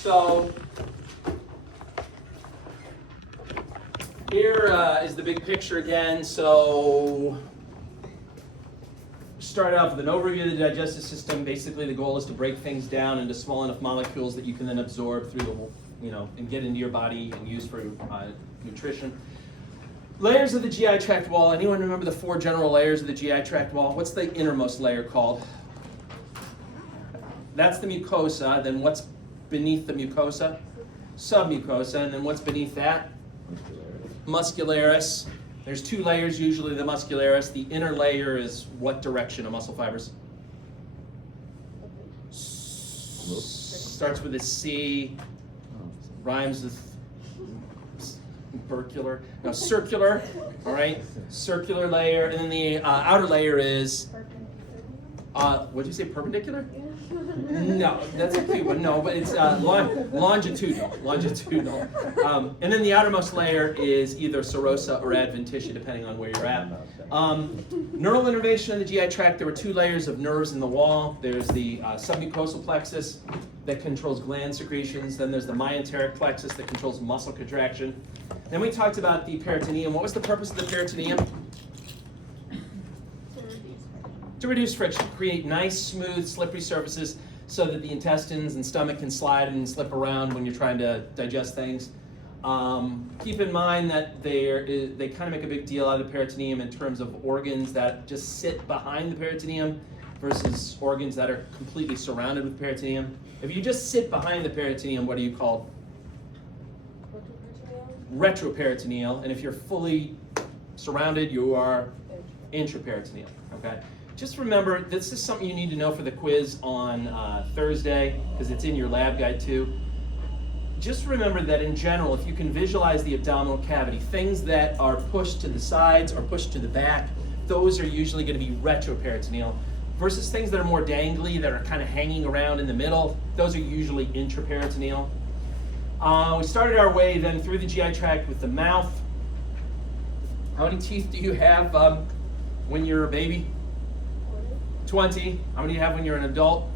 So here is the big picture again. So start off with an overview of the digestive system. Basically, the goal is to break things down into small enough molecules that you can then absorb through the, and get into your body and use for nutrition. Layers of the GI tract wall. Anyone remember the 4 general layers of the GI tract wall? What's the innermost layer called? That's the mucosa. Then what's beneath the mucosa? Submucosa. And then what's beneath that? Muscularis. There's 2 layers usually, the muscularis. The inner layer is what direction of muscle fibers? Starts with a C, rhymes with circular, all right? Circular layer, and then the outer layer is, what did you say, perpendicular? No, that's a cute one. No, but it's longitudinal. And then the outermost layer is either serosa or adventitia, depending on where you're at. Neural innervation in the GI tract, there were 2 layers of nerves in the wall. There's the submucosal plexus that controls gland secretions. Then there's the myenteric plexus that controls muscle contraction. Then we talked about the peritoneum. What was the purpose of the peritoneum? To reduce friction, create nice, smooth, slippery surfaces so that the intestines and stomach can slide and slip around when you're trying to digest things. Keep in mind that they kind of make a big deal out of the peritoneum in terms of organs that just sit behind the peritoneum versus organs that are completely surrounded with peritoneum. If you just sit behind the peritoneum, what are you called? Retroperitoneal. And if you're fully surrounded, you are intraperitoneal. Okay. Just remember, this is something you need to know for the quiz on Thursday, because it's in your lab guide too. Just remember that in general, if you can visualize the abdominal cavity, things that are pushed to the sides or pushed to the back, those are usually going to be retroperitoneal, versus things that are more dangly, that are kind of hanging around in the middle, those are usually intraperitoneal. We started our way then through the GI tract with the mouth. How many teeth do you have when you're a baby? 20. How many do you have when you're an adult?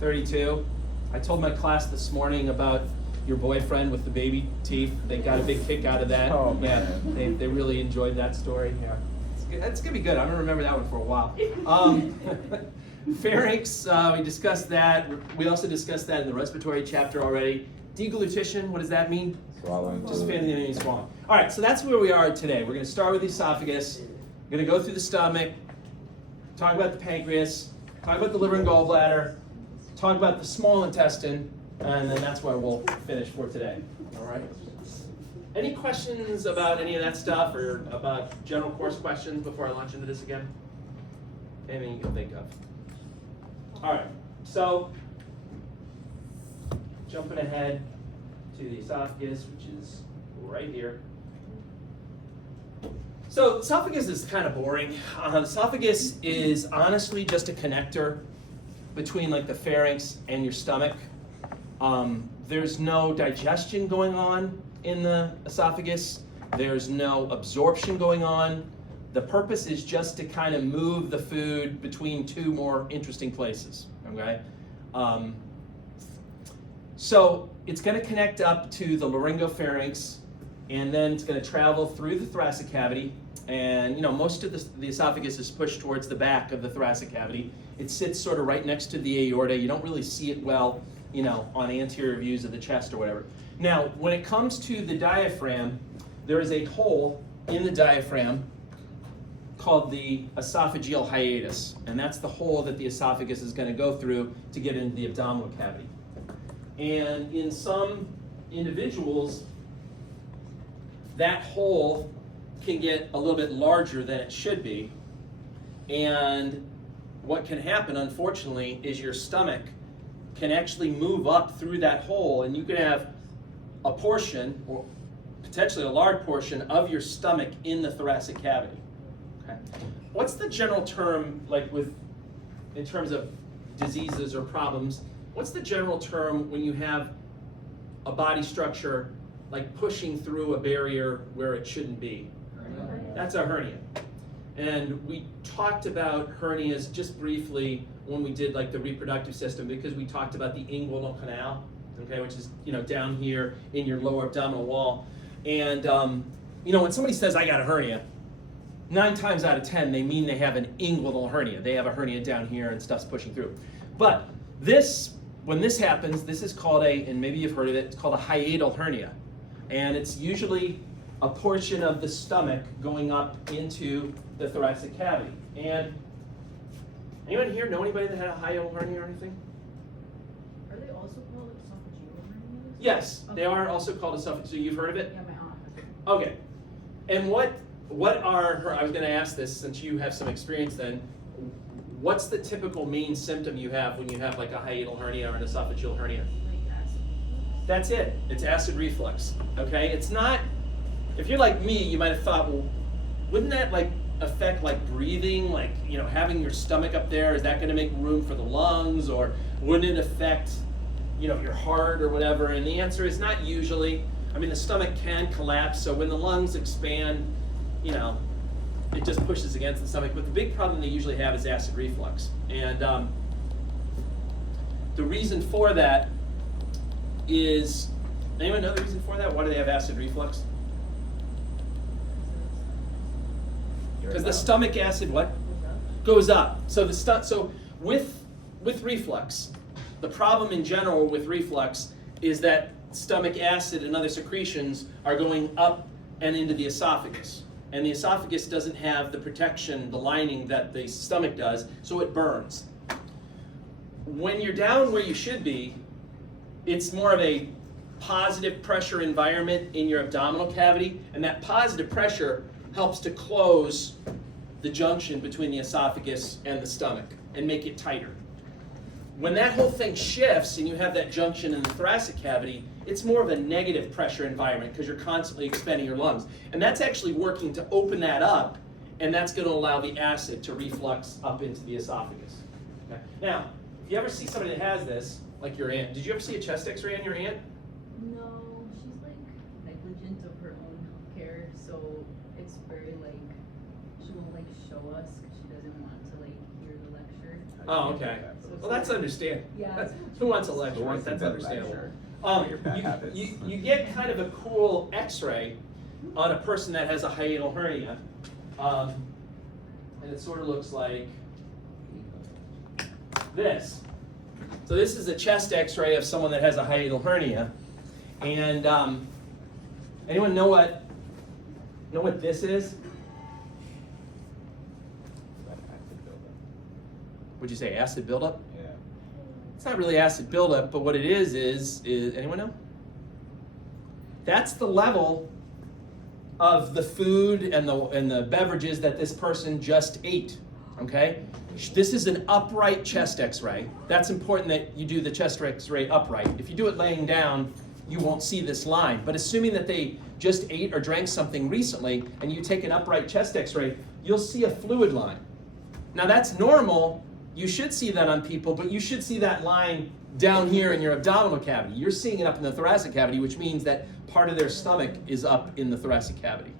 32. I told my class this morning about your boyfriend with the baby teeth. They got a big kick out of that. Oh, yeah, man. they really enjoyed that story. Yeah, that's gonna be good. I'm gonna remember that one for a while. Pharynx, we discussed that. We also discussed that in the respiratory chapter already. Deglutition, what does that mean? Swallowing. Just fanning and swallowing. All right, so that's where we are today. We're gonna start with the esophagus. We're gonna go through the stomach. Talk about the pancreas, talk about the liver and gallbladder, talk about the small intestine, and then that's where we'll finish for today. All right? Any questions about any of that stuff or about general course questions before I launch into this again? Anything you can think of. All right, so jumping ahead to the esophagus, which is right here. So esophagus is kind of boring. Esophagus is honestly just a connector between like the pharynx and your stomach. There's no digestion going on in the esophagus. There's no absorption going on. The purpose is just to kind of move the food between 2 more interesting places, okay? So it's going to connect up to the laryngopharynx, and then it's going to travel through the thoracic cavity. And most of the esophagus is pushed towards the back of the thoracic cavity. It sits sort of right next to the aorta. You don't really see it well, on anterior views of the chest or whatever. Now, when it comes to the diaphragm, there is a hole in the diaphragm called the esophageal hiatus. And that's the hole that the esophagus is going to go through to get into the abdominal cavity. And in some individuals, that hole can get a little bit larger than it should be. And what can happen, unfortunately, is your stomach can actually move up through that hole, and you can have a portion, or potentially a large portion, of your stomach in the thoracic cavity. Okay. What's the general term, in terms of diseases or problems, what's the general term when you have a body structure like pushing through a barrier where it shouldn't be? That's a hernia. And we talked about hernias just briefly when we did like the reproductive system, because we talked about the inguinal canal. okay, which is down here in your lower abdominal wall. And when somebody says I got a hernia, 9 times out of 10 they mean they have an inguinal hernia. They have a hernia down here and stuff's pushing through. But when this happens, this is called and maybe you've heard of it, it's called a hiatal hernia. And it's usually a portion of the stomach going up into the thoracic cavity. And anyone here know anybody that had a hiatal hernia or anything? Are they also called esophageal hernias? Yes, Okay. they are also called esophageal. So you've heard of it? Yeah, my aunt has it. Okay. And what are her, I was going to ask this since you have some experience then, what's the typical main symptom you have when you have like a hiatal hernia or an esophageal hernia? Like acid reflux. That's it. It's acid reflux. Okay? It's not, if you're like me, you might have thought, well, wouldn't that like affect like breathing, like, having your stomach up there, is that going to make room for the lungs, or wouldn't it affect, your heart or whatever? And the answer is not usually. I mean, the stomach can collapse, so when the lungs expand, it just pushes against the stomach. But the big problem they usually have is acid reflux. And the reason for that is, anyone know the reason for that? Why do they have acid reflux? Because the stomach acid what? Goes up. So so with reflux, the problem in general with reflux is that stomach acid and other secretions are going up and into the esophagus. And the esophagus doesn't have the protection, the lining that the stomach does, so it burns. When you're down where you should be, it's more of a positive pressure environment in your abdominal cavity, and that positive pressure helps to close the junction between the esophagus and the stomach and make it tighter. When that whole thing shifts and you have that junction in the thoracic cavity, it's more of a negative pressure environment because you're constantly expanding your lungs. And that's actually working to open that up, and that's going to allow the acid to reflux up into the esophagus. Okay? Now, if you ever see somebody that has this, like your aunt, did you ever see a chest x-ray on your aunt? No, she's like negligent of her own healthcare, so it's very like, she won't like show us because she doesn't want to like hear the lecture. Oh, okay. So it's Well, that's like- understandable. Yeah. Who wants a lecture? Who wants a That's good understandable. lecture? Your bad habits. You get kind of a cool x-ray on a person that has a hiatal hernia. And it sort of looks like this. So this is a chest x-ray of someone that has a hiatal hernia. And anyone know what this is? Would you say acid buildup? Yeah. It's not really acid buildup, but what it is anyone know? That's the level of the food and the beverages that this person just ate. Okay? This is an upright chest x-ray. That's important that you do the chest x-ray upright. If you do it laying down, you won't see this line. But assuming that they just ate or drank something recently and you take an upright chest x-ray, you'll see a fluid line. Now that's normal. You should see that on people, but you should see that line down here in your abdominal cavity. You're seeing it up in the thoracic cavity, which means that part of their stomach is up in the thoracic cavity.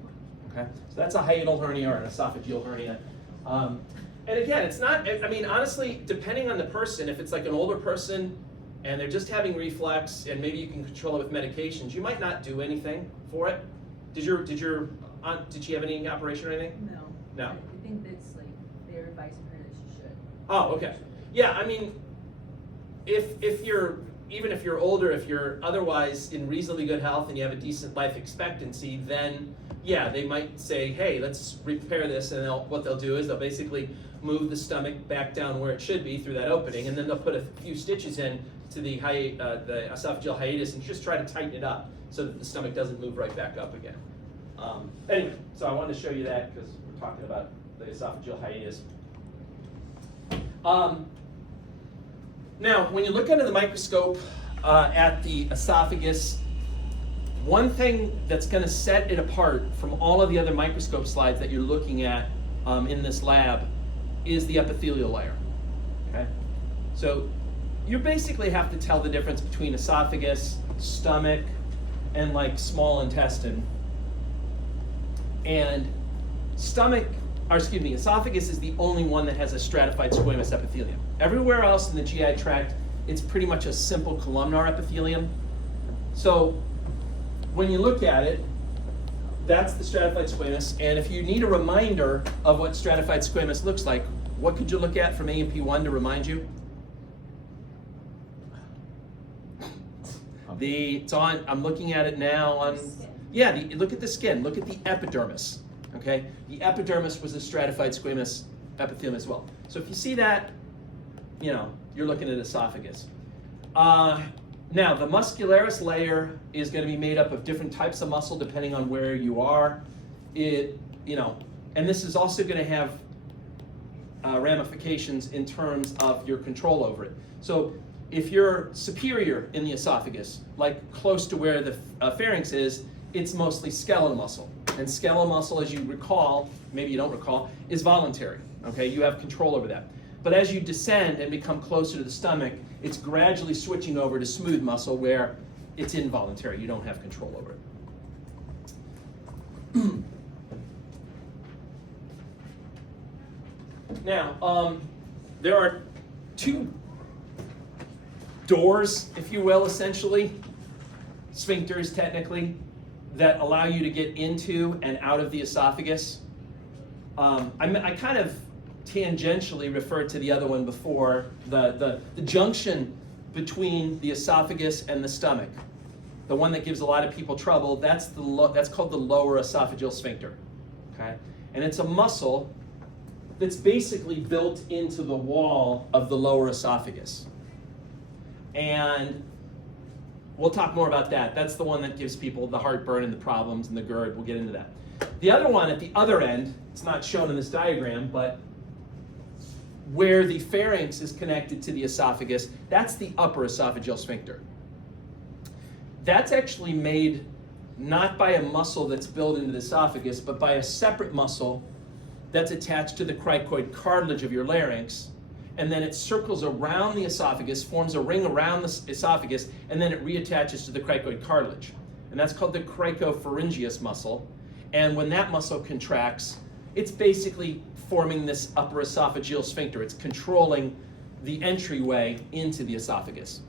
Okay? So that's a hiatal hernia or an esophageal hernia. And again, it's not, I mean, honestly, depending on the person, if it's like an older person and they're just having reflux and maybe you can control it with medications, you might not do anything for it. Did your aunt, did she have any operation or anything? No. No. I think that's like, they're advising her that she should. Oh, okay. Yeah, I mean, if you're, even if you're older, if you're otherwise in reasonably good health and you have a decent life expectancy, then yeah, they might say, hey, let's repair this, and what they'll do is they'll basically move the stomach back down where it should be through that opening, and then they'll put a few stitches in to the esophageal hiatus and just try to tighten it up so that the stomach doesn't move right back up again. Anyway, so I wanted to show you that because we're talking about the esophageal hiatus. Now, when you look under the microscope at the esophagus, one thing that's going to set it apart from all of the other microscope slides that you're looking at in this lab is the epithelial layer. Okay? So you basically have to tell the difference between esophagus, stomach, and like small intestine. And esophagus is the only one that has a stratified squamous epithelium. Everywhere else in the GI tract, it's pretty much a simple columnar epithelium. So when you look at it, that's the stratified squamous. And if you need a reminder of what stratified squamous looks like, what could you look at from A&P1 to remind you? It's on, I'm looking at it now on, yeah, look at the skin, look at the epidermis, okay? The epidermis was a stratified squamous epithelium as well. So if you see that, you know, you're looking at esophagus. Now, the muscularis layer is going to be made up of different types of muscle depending on where you are. And this is also going to have ramifications in terms of your control over it. So if you're superior in the esophagus, like close to where the pharynx is, it's mostly skeletal muscle. And skeletal muscle, as you recall, maybe you don't recall, is voluntary. Okay, you have control over that. But as you descend and become closer to the stomach, it's gradually switching over to smooth muscle where it's involuntary. You don't have control over it. Now, there are two doors, if you will, essentially, sphincters technically, that allow you to get into and out of the esophagus. I kind of tangentially referred to the other one before, the junction between the esophagus and the stomach. The one that gives a lot of people trouble, that's called the lower esophageal sphincter, okay? And it's a muscle that's basically built into the wall of the lower esophagus. And we'll talk more about that. That's the one that gives people the heartburn and the problems and the GERD. We'll get into that. The other one at the other end, it's not shown in this diagram, but where the pharynx is connected to the esophagus, that's the upper esophageal sphincter. That's actually made not by a muscle that's built into the esophagus, but by a separate muscle that's attached to the cricoid cartilage of your larynx, and then it circles around the esophagus, forms a ring around the esophagus, and then it reattaches to the cricoid cartilage. And that's called the cricopharyngeus muscle. And when that muscle contracts, it's basically forming this upper esophageal sphincter. It's controlling the entryway into the esophagus.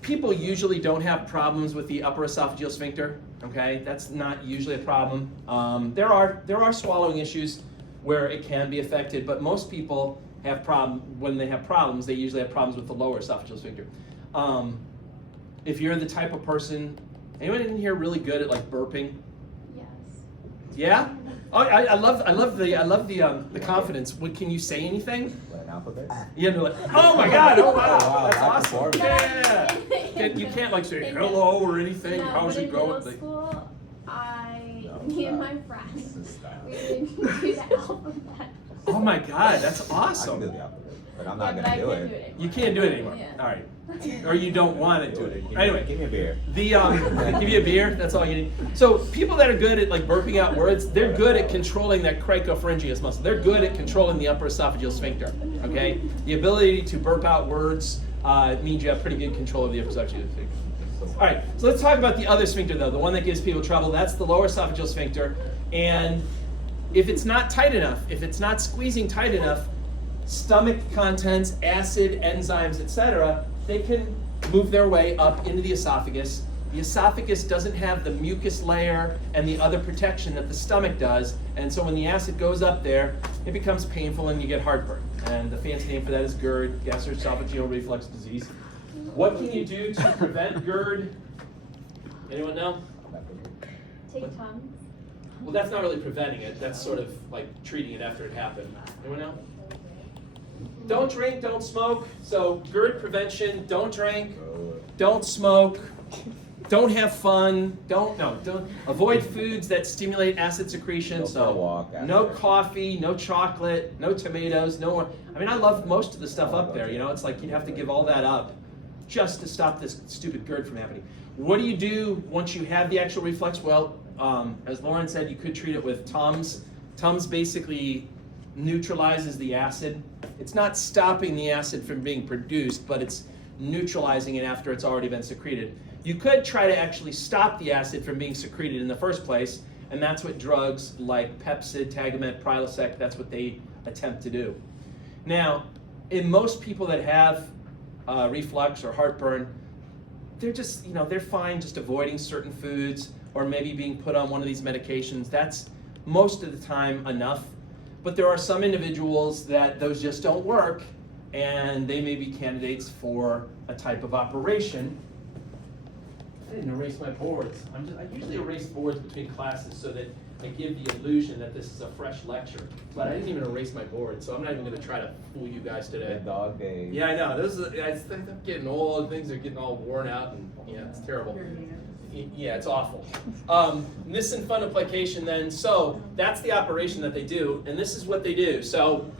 People usually don't have problems with the upper esophageal sphincter, okay? That's not usually a problem. There are swallowing issues where it can be affected, but most people have when they have problems, they usually have problems with the lower esophageal sphincter. If you're the type of person, anyone in here really good at like burping? Yes. Yeah? Oh, I love the confidence. Can you say anything? An alphabet? Yeah, and they're like, oh my God, oh wow, Oh, wow, that's that's awesome. important. Yeah. You can't like say hello or anything. No, How's but it in going? middle school, No, me and stop. my friends, This is style. we didn't do the alphabet. Oh my God, that's I can do awesome. the alphabet, but I'm Yeah, not but gonna I do can't it. You can't do it anymore. Yeah. All right. Or you don't want to do it. Anyway, Give me a beer. give you a beer. That's all you need. So people that are good at like burping out words, they're good at controlling that cricopharyngeus muscle. They're good at controlling the upper esophageal sphincter. Okay, the ability to burp out words means you have pretty good control of the upper esophageal sphincter. All right, so let's talk about the other sphincter though, the one that gives people trouble. That's the lower esophageal sphincter, and if it's not tight enough, if it's not squeezing tight enough, stomach contents, acid, enzymes, etc., they can move their way up into the esophagus. The esophagus doesn't have the mucus layer and the other protection that the stomach does, and so when the acid goes up there, it becomes painful and you get heartburn. And the fancy name for that is GERD, gastroesophageal reflux disease. What can you do to prevent GERD? Anyone know? Take Tums. Well, that's not really preventing it. That's sort of like treating it after it happened. Anyone know? Don't drink, don't smoke. So GERD prevention, don't drink, don't smoke, don't have fun, don't avoid foods that stimulate acid secretion. Go for a walk So after. no coffee, no chocolate, no tomatoes, no more. I mean, I love most of the stuff up there, you know, it's like you'd have to give all that up just to stop this stupid GERD from happening. What do you do once you have the actual reflux? Well, as Lauren said, you could treat it with Tums. Tums basically neutralizes the acid. It's not stopping the acid from being produced, but it's neutralizing it after it's already been secreted. You could try to actually stop the acid from being secreted in the first place, and that's what drugs like Pepcid, Tagamet, Prilosec, that's what they attempt to do. Now, in most people that have reflux or heartburn, they're just, they're fine just avoiding certain foods or maybe being put on one of these medications. That's most of the time enough. But there are some individuals that those just don't work, and they may be candidates for a type of operation. I didn't erase my boards. I usually erase boards between classes so that I give the illusion that this is a fresh lecture. But I didn't even erase my board, so I'm not even going to try to fool you guys today. Dog days. Yeah, I know. I'm getting old. Things are getting all worn out, and yeah, it's terrible. Yeah, it's awful. Nissen fundoplication then, so that's the operation that they do, and this is what they do. So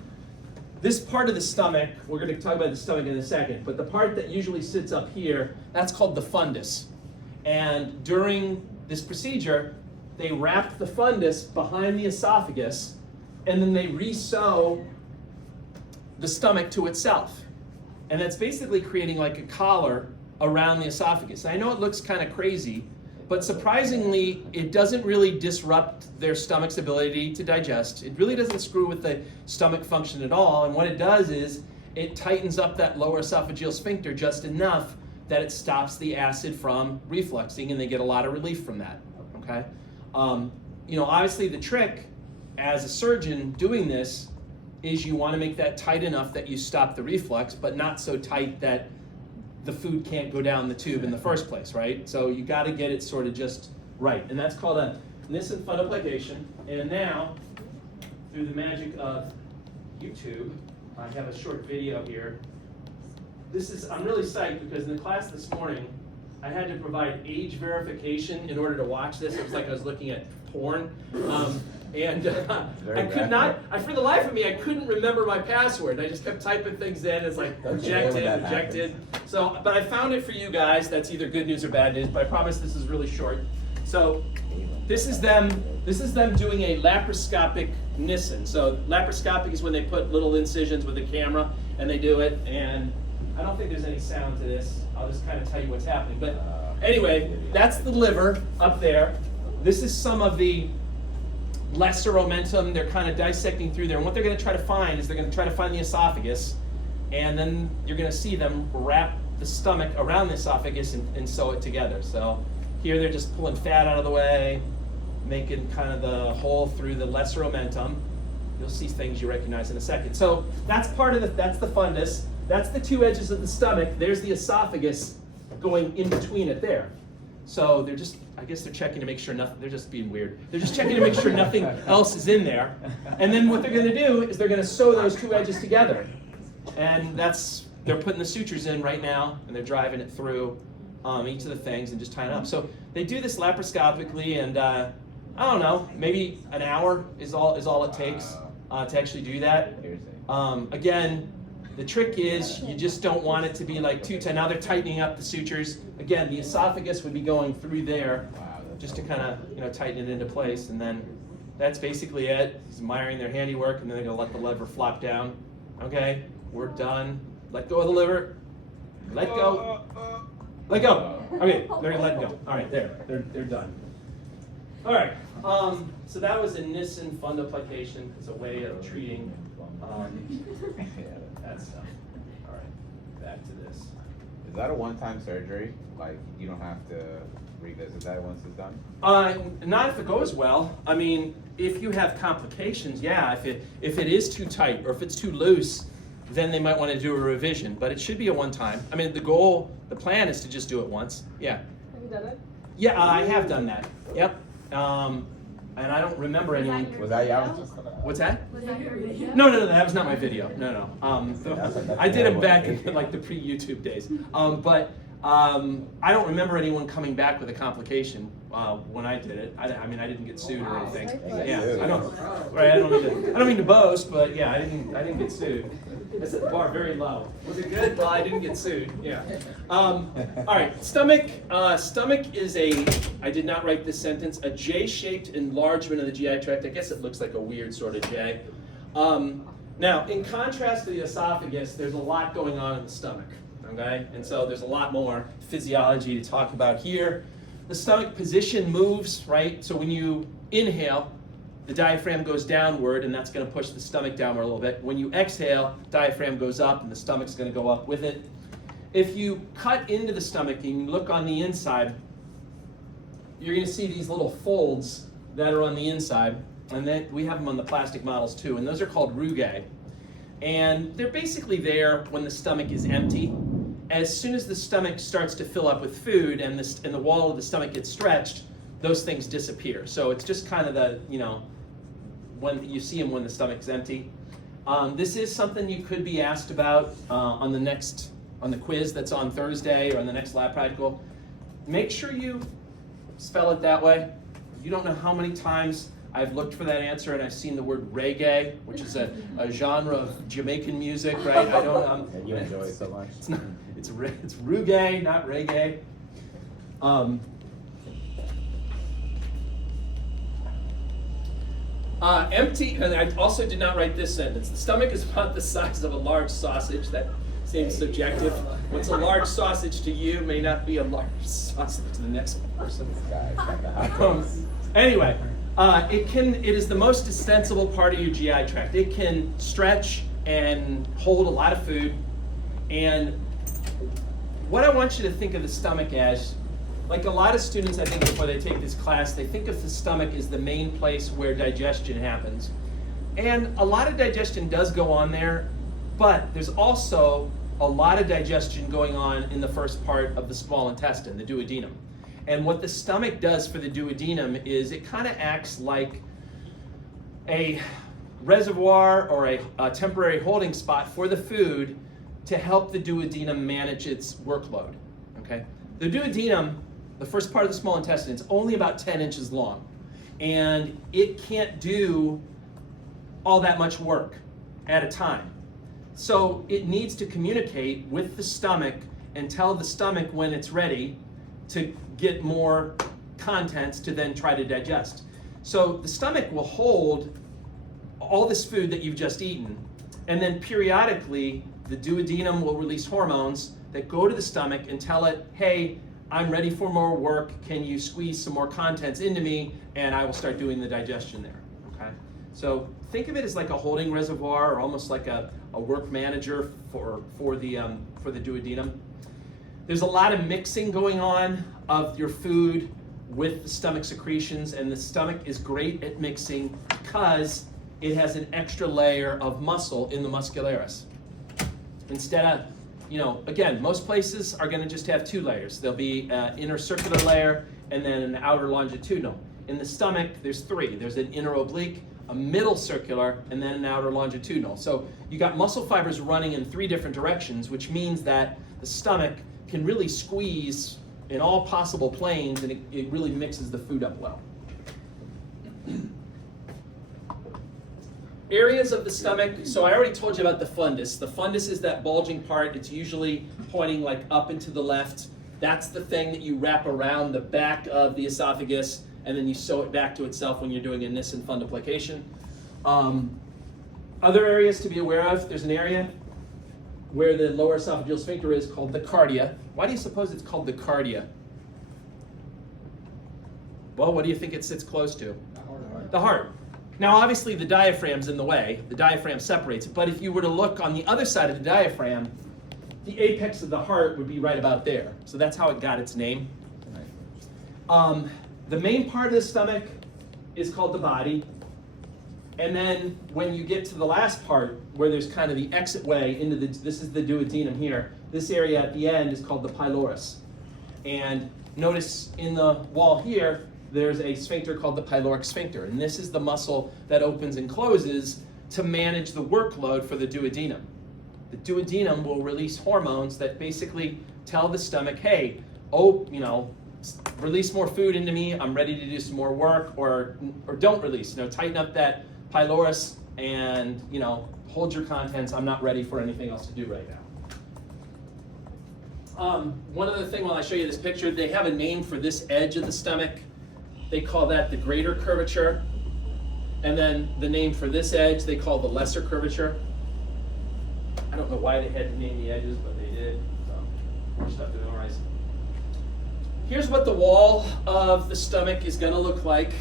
this part of the stomach, we're going to talk about the stomach in a second, but the part that usually sits up here, that's called the fundus. And during this procedure, they wrap the fundus behind the esophagus, and then they re-sew the stomach to itself. And that's basically creating like a collar around the esophagus. I know it looks kind of crazy, but surprisingly, it doesn't really disrupt their stomach's ability to digest. It really doesn't screw with the stomach function at all. And what it does is it tightens up that lower esophageal sphincter just enough that it stops the acid from refluxing, and they get a lot of relief from that. Okay. Obviously the trick as a surgeon doing this is you want to make that tight enough that you stop the reflux, but not so tight that the food can't go down the tube in the first place, right? So you got to get it sort of just right, and that's called a Nissen fundoplication. And now, through the magic of YouTube, I have a short video here. I'm really psyched because in the class this morning, I had to provide age verification in order to watch this. It was like I was looking at porn. I could not, for the life of me, I couldn't remember my password. I just kept typing things in. It's like rejected. So, but I found it for you guys. That's either good news or bad news, but I promise this is really short. So this is them doing a laparoscopic Nissen. So laparoscopic is when they put little incisions with a camera and they do it. And I don't think there's any sound to this. I'll just kind of tell you what's happening. But anyway, that's the liver up there. This is some of the lesser omentum. They're kind of dissecting through there. And what they're going to try to find is they're going to try to find the esophagus. And then you're going to see them wrap the stomach around the esophagus and sew it together. So here they're just pulling fat out of the way, making kind of the hole through the lesser omentum. You'll see things you recognize in a second. So that's that's the fundus. That's the two edges of the stomach. There's the esophagus going in between it there. So I guess they're checking to make sure nothing, they're just being weird. They're just checking to make sure nothing else is in there. And then what they're going to do is they're going to sew those two edges together. And they're putting the sutures in right now, and they're driving it through each of the things and just tying it up. So they do this laparoscopically, and I don't know, maybe an hour is all it takes to actually do that. Again, the trick is you just don't want it to be like too tight. Now they're tightening up the sutures. Again, the esophagus would be going through there just to kind of tighten it into place, and then that's basically it. He's admiring their handiwork, and then they're gonna let the liver flop down. Okay, we're done. Let go of the liver. Let go. Let go. Okay, they're gonna let go. All right, they're done. All right. So that was a Nissen fundoplication. It's a way of treating that stuff. All right, back to this. Is that a one-time surgery? Like, you don't have to revisit that once it's done? Not if it goes well. I mean, if you have complications, yeah. If it is too tight or if it's too loose, then they might want to do a revision. But it should be a one-time. I mean, the plan is to just do it once. Yeah. Have you done it? Yeah, I have done that. Yep. And I don't remember anyone. Was that y'all? What's that? Was that your video? No, that was not my video. No. I did it back in like the pre-YouTube days. But I don't remember anyone coming back with a complication when I did it. I mean, I didn't get sued or anything. Yeah, I don't mean to boast, but yeah, I didn't get sued. I set the bar very low. Was it good? Well, I didn't get sued. Yeah. All right. Stomach. Stomach is I did not write this sentence. A J-shaped enlargement of the GI tract. I guess it looks like a weird sort of J. Now, in contrast to the esophagus, there's a lot going on in the stomach. Okay, and so there's a lot more physiology to talk about here. The stomach position moves, right? So when you inhale, the diaphragm goes downward, and that's going to push the stomach downward a little bit. When you exhale, diaphragm goes up, and the stomach's going to go up with it. if you cut into the stomach and you look on the inside, you're going to see these little folds that are on the inside, and then we have them on the plastic models too, and those are called rugae. And they're basically there when the stomach is empty. As soon as the stomach starts to fill up with food and the wall of the stomach gets stretched, those things disappear. So it's just kind of the, when you see them when the stomach's empty. This is something you could be asked about on the quiz that's on Thursday or on the next lab practical. Make sure you spell it that way. You don't know how many times I've looked for that answer and I've seen the word reggae, which is a genre of Jamaican music, right? I don't. And you enjoy it so much. It's rugae, not reggae. Empty, and I also did not write this sentence. The stomach is about the size of a large sausage. That seems subjective. What's a large sausage to you may not be a large sausage to the next person. Anyway, it is the most extensible part of your GI tract. It can stretch and hold a lot of food. And what I want you to think of the stomach as, like a lot of students, I think before they take this class, they think of the stomach as the main place where digestion happens. And a lot of digestion does go on there, but there's also a lot of digestion going on in the first part of the small intestine, the duodenum. And what the stomach does for the duodenum is it kind of acts like a reservoir or a temporary holding spot for the food to help the duodenum manage its workload, okay? The duodenum, the first part of the small intestine, is only about 10 inches long. And it can't do all that much work at a time. So it needs to communicate with the stomach and tell the stomach when it's ready to get more contents to then try to digest. So the stomach will hold all this food that you've just eaten, and then periodically the duodenum will release hormones that go to the stomach and tell it, hey, I'm ready for more work, can you squeeze some more contents into me, and I will start doing the digestion there, okay? So think of it as like a holding reservoir or almost like a work manager for the duodenum. There's a lot of mixing going on of your food with the stomach secretions, and the stomach is great at mixing because it has an extra layer of muscle in the muscularis. Instead of, again, most places are going to just have two layers. There'll be an inner circular layer and then an outer longitudinal. In the stomach, there's three. There's an inner oblique, a middle circular, and then an outer longitudinal. So you got muscle fibers running in three different directions, which means that the stomach can really squeeze in all possible planes, and it really mixes the food up well. Areas of the stomach, so I already told you about the fundus. The fundus is that bulging part. It's usually pointing like up and to the left. That's the thing that you wrap around the back of the esophagus, and then you sew it back to itself when you're doing a Nissen fundoplication. Other areas to be aware of, there's an area where the lower esophageal sphincter is called the cardia. Why do you suppose it's called the cardia? Well, what do you think it sits close to? The heart. Now, obviously, the diaphragm's in the way. The diaphragm separates it. But if you were to look on the other side of the diaphragm, the apex of the heart would be right about there. So that's how it got its name. The main part of the stomach is called the body. And then when you get to the last part, where there's kind of the exit way into this is the duodenum here. This area at the end is called the pylorus. And notice in the wall here, there's a sphincter called the pyloric sphincter. And this is the muscle that opens and closes to manage the workload for the duodenum. The duodenum will release hormones that basically tell the stomach, hey, release more food into me, I'm ready to do some more work, or don't release, tighten up that pylorus and, hold your contents, I'm not ready for anything else to do right now. One other thing while I show you this picture, they have a name for this edge of the stomach. They call that the greater curvature. And then the name for this edge, they call the lesser curvature. I don't know why they had to name the edges, but they did. So, more stuff to memorize. Here's what the wall of the stomach is gonna look like.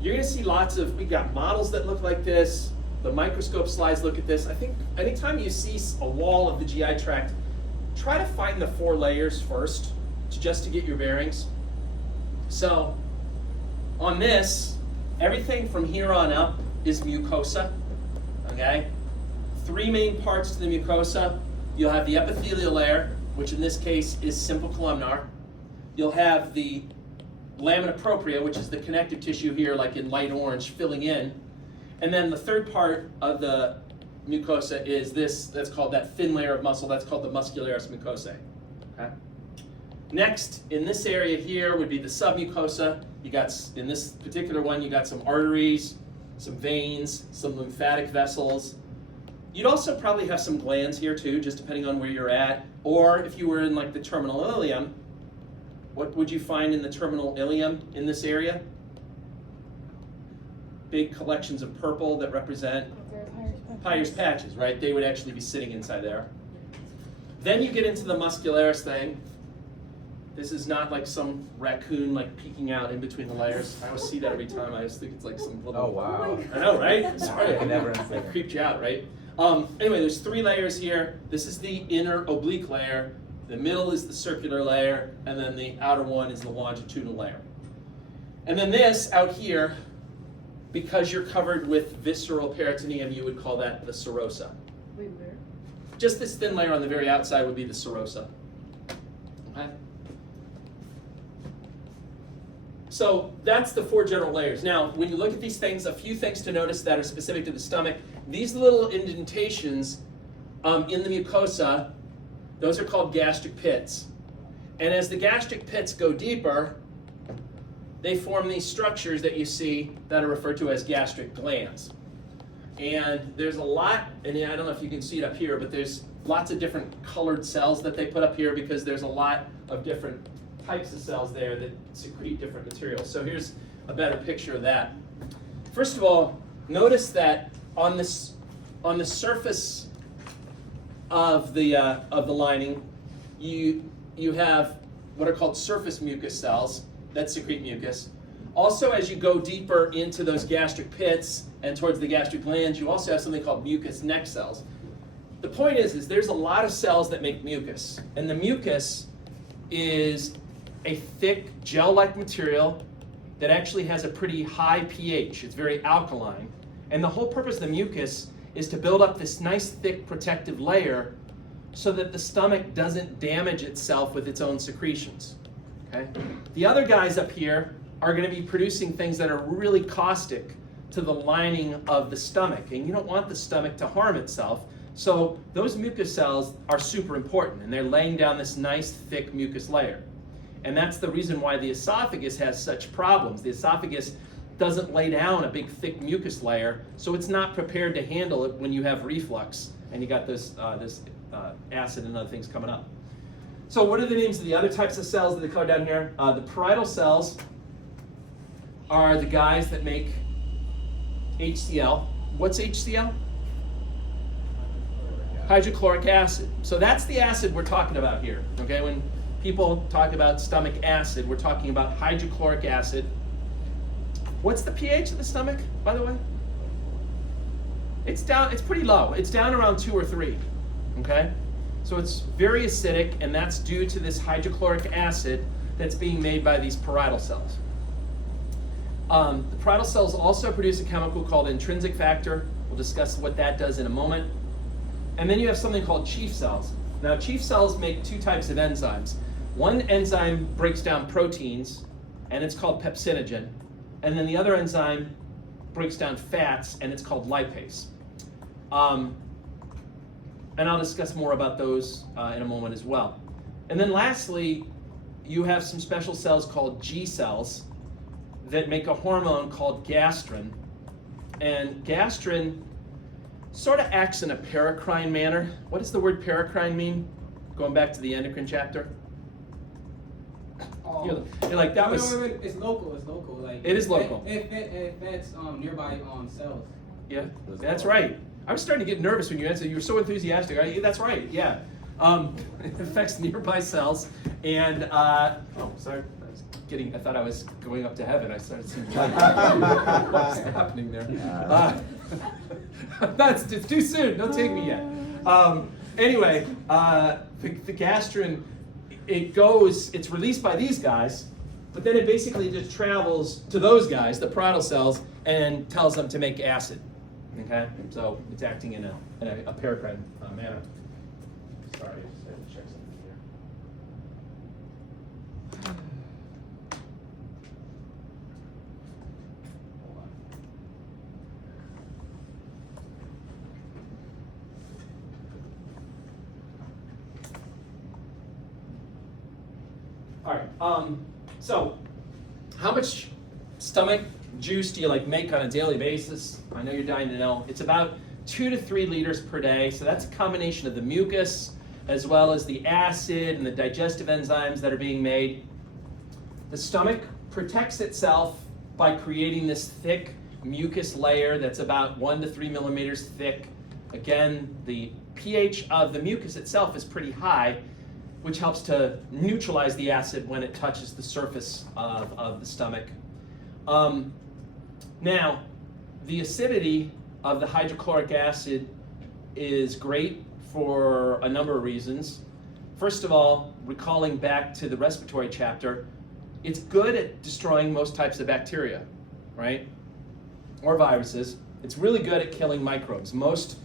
You're gonna see we got models that look like this. The microscope slides look at this. I think anytime you see a wall of the GI tract, try to find the 4 layers first, just to get your bearings. So on this, everything from here on up is mucosa, okay? 3 main parts to the mucosa. You'll have the epithelial layer, which in this case is simple columnar. You'll have the lamina propria, which is the connective tissue here, like in light orange, filling in. And then the third part of the mucosa is this, that's called that thin layer of muscle, that's called the muscularis mucosae. Okay? Next, in this area here would be the submucosa. You got, in this particular one, you got some arteries, some veins, some lymphatic vessels. You'd also probably have some glands here too, just depending on where you're at. Or if you were in like the terminal ileum, what would you find in the terminal ileum in this area? Big collections of purple that represent Peyer's patches, right? They would actually be sitting inside there. Then you get into the muscularis thing. This is not like some raccoon like peeking out in between the layers. I always see that every time. I just think it's like some little. Oh wow. I know, right? Sorry, I can never that understand. creeped you out, right? Anyway, there's 3 layers here. This is the inner oblique layer. The middle is the circular layer, and then the outer one is the longitudinal layer. And then this out here, because you're covered with visceral peritoneum, you would call that the serosa. Wait, where? Just this thin layer on the very outside would be the serosa. Okay? So that's the 4 general layers. Now, when you look at these things, a few things to notice that are specific to the stomach. These little indentations in the mucosa, those are called gastric pits. And as the gastric pits go deeper, they form these structures that you see that are referred to as gastric glands. And there's a lot, and I don't know if you can see it up here, but there's lots of different colored cells that they put up here because there's a lot of different types of cells there that secrete different materials. So here's a better picture of that. First of all, notice that on the surface of the lining, you have what are called surface mucus cells that secrete mucus. Also, as you go deeper into those gastric pits and towards the gastric glands, you also have something called mucus neck cells. The point is there's a lot of cells that make mucus, and the mucus is a thick gel-like material that actually has a pretty high pH. It's very alkaline. And the whole purpose of the mucus is to build up this nice thick protective layer so that the stomach doesn't damage itself with its own secretions. Okay? The other guys up here are going to be producing things that are really caustic to the lining of the stomach, and you don't want the stomach to harm itself. So those mucus cells are super important, and they're laying down this nice thick mucus layer. And that's the reason why the esophagus has such problems. The esophagus doesn't lay down a big thick mucus layer, so it's not prepared to handle it when you have reflux and you got this acid and other things coming up. So what are the names of the other types of cells that they cover down here? The parietal cells are the guys that make HCl. What's HCl? Hydrochloric acid. So that's the acid we're talking about here. Okay, when people talk about stomach acid, we're talking about hydrochloric acid. What's the pH of the stomach, by the way? It's pretty low. It's down around 2 or 3. Okay? So it's very acidic, and that's due to this hydrochloric acid that's being made by these parietal cells. The parietal cells also produce a chemical called intrinsic factor. We'll discuss what that does in a moment. And then you have something called chief cells. Now, chief cells make 2 types of enzymes. One enzyme breaks down proteins, and it's called pepsinogen. And then the other enzyme breaks down fats, and it's called lipase. And I'll discuss more about those in a moment as well. And then lastly, you have some special cells called G cells that make a hormone called gastrin. And gastrin sort of acts in a paracrine manner. What does the word paracrine mean? Going back to the endocrine chapter. You're like, that was... No, it's local. It's local. Like it is local. It affects nearby cells. Yeah, that's right. I was starting to get nervous when you answered. You were so enthusiastic. That's right. Yeah, it affects nearby cells. And oh, sorry. I thought I was going up to heaven. I started seeing what's happening there. It's too soon. Don't take me yet. Anyway, the gastrin, it's released by these guys, but then it basically just travels to those guys, the parietal cells, and tells them to make acid. Okay, so it's acting in a paracrine manner. Sorry, I just had to check something here. Hold on. All right. So, how much stomach juice do you make on a daily basis? I know you're dying to know. It's about 2 to 3 liters per day. So that's a combination of the mucus as well as the acid and the digestive enzymes that are being made. The stomach protects itself by creating this thick mucus layer that's about 1 to 3 millimeters thick. Again, the pH of the mucus itself is pretty high, which helps to neutralize the acid when it touches the surface of the stomach. Now, the acidity of the hydrochloric acid is great for a number of reasons. First of all, recalling back to the respiratory chapter, it's good at destroying most types of bacteria, right? Or viruses. It's really good at killing microbes. Most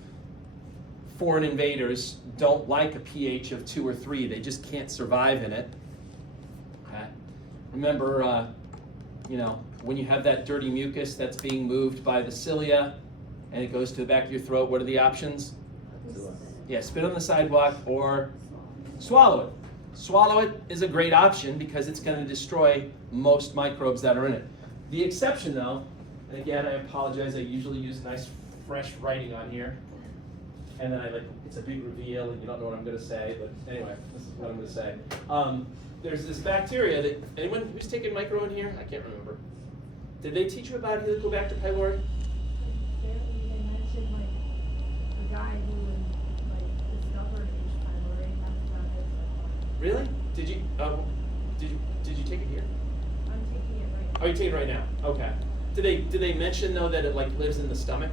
foreign invaders don't like a pH of 2 or 3. They just can't survive in it. Okay. Remember, when you have that dirty mucus that's being moved by the cilia and it goes to the back of your throat, what are the options? Yeah, spit on the sidewalk or swallow it. Swallow it is a great option because it's going to destroy most microbes that are in it. The exception, though, and again, I apologize, I usually use nice fresh writing on here. And then it's a big reveal and you don't know what I'm going to say, but anyway, this is what I'm going to say. There's this bacteria that, anyone who's taken micro in here? I can't remember. Did they teach you about Helicobacter pylori? They mentioned the guy who discovered H. pylori. That's about it. Really? Did you take it here? I'm taking it right now. Oh, you're taking it right now? Okay. Did they mention though that it lives in the stomach?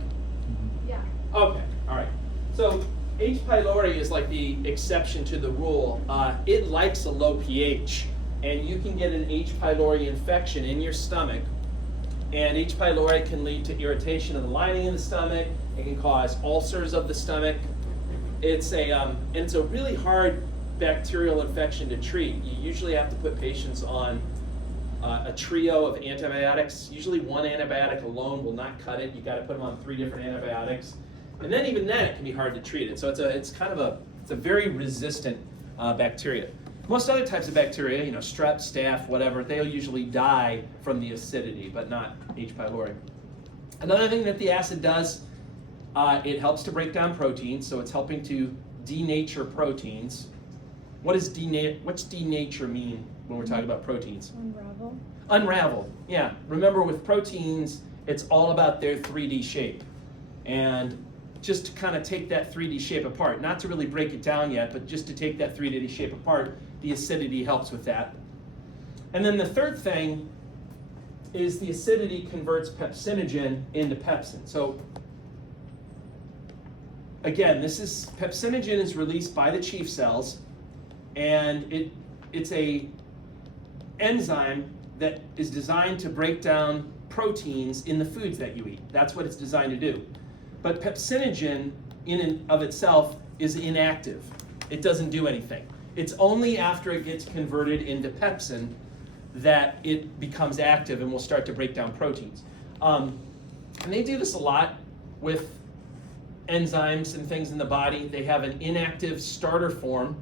Yeah. Okay, all right. So H. pylori is the exception to the rule. It likes a low pH, and you can get an H. pylori infection in your stomach, and H. pylori can lead to irritation of the lining of the stomach. It can cause ulcers of the stomach. It's a really hard bacterial infection to treat. You usually have to put patients on a trio of antibiotics. Usually one antibiotic alone will not cut it. You got to put them on 3 different antibiotics. And then even then, it can be hard to treat it. So it's a very resistant bacteria. Most other types of bacteria, strep, staph, whatever, they'll usually die from the acidity, but not H. pylori. Another thing that the acid does, it helps to break down proteins, so it's helping to denature proteins. What's denature mean when we're talking about proteins? Unravel. Unravel, yeah. Remember, with proteins, it's all about their 3D shape. And just to kind of take that 3D shape apart, not to really break it down yet, but just to take that 3D shape apart, the acidity helps with that. And then the third thing is the acidity converts pepsinogen into pepsin. So again, pepsinogen is released by the chief cells, and it's a enzyme that is designed to break down proteins in the foods that you eat. That's what it's designed to do. But pepsinogen in and of itself is inactive. It doesn't do anything. It's only after it gets converted into pepsin that it becomes active and will start to break down proteins. And they do this a lot with enzymes and things in the body. They have an inactive starter form,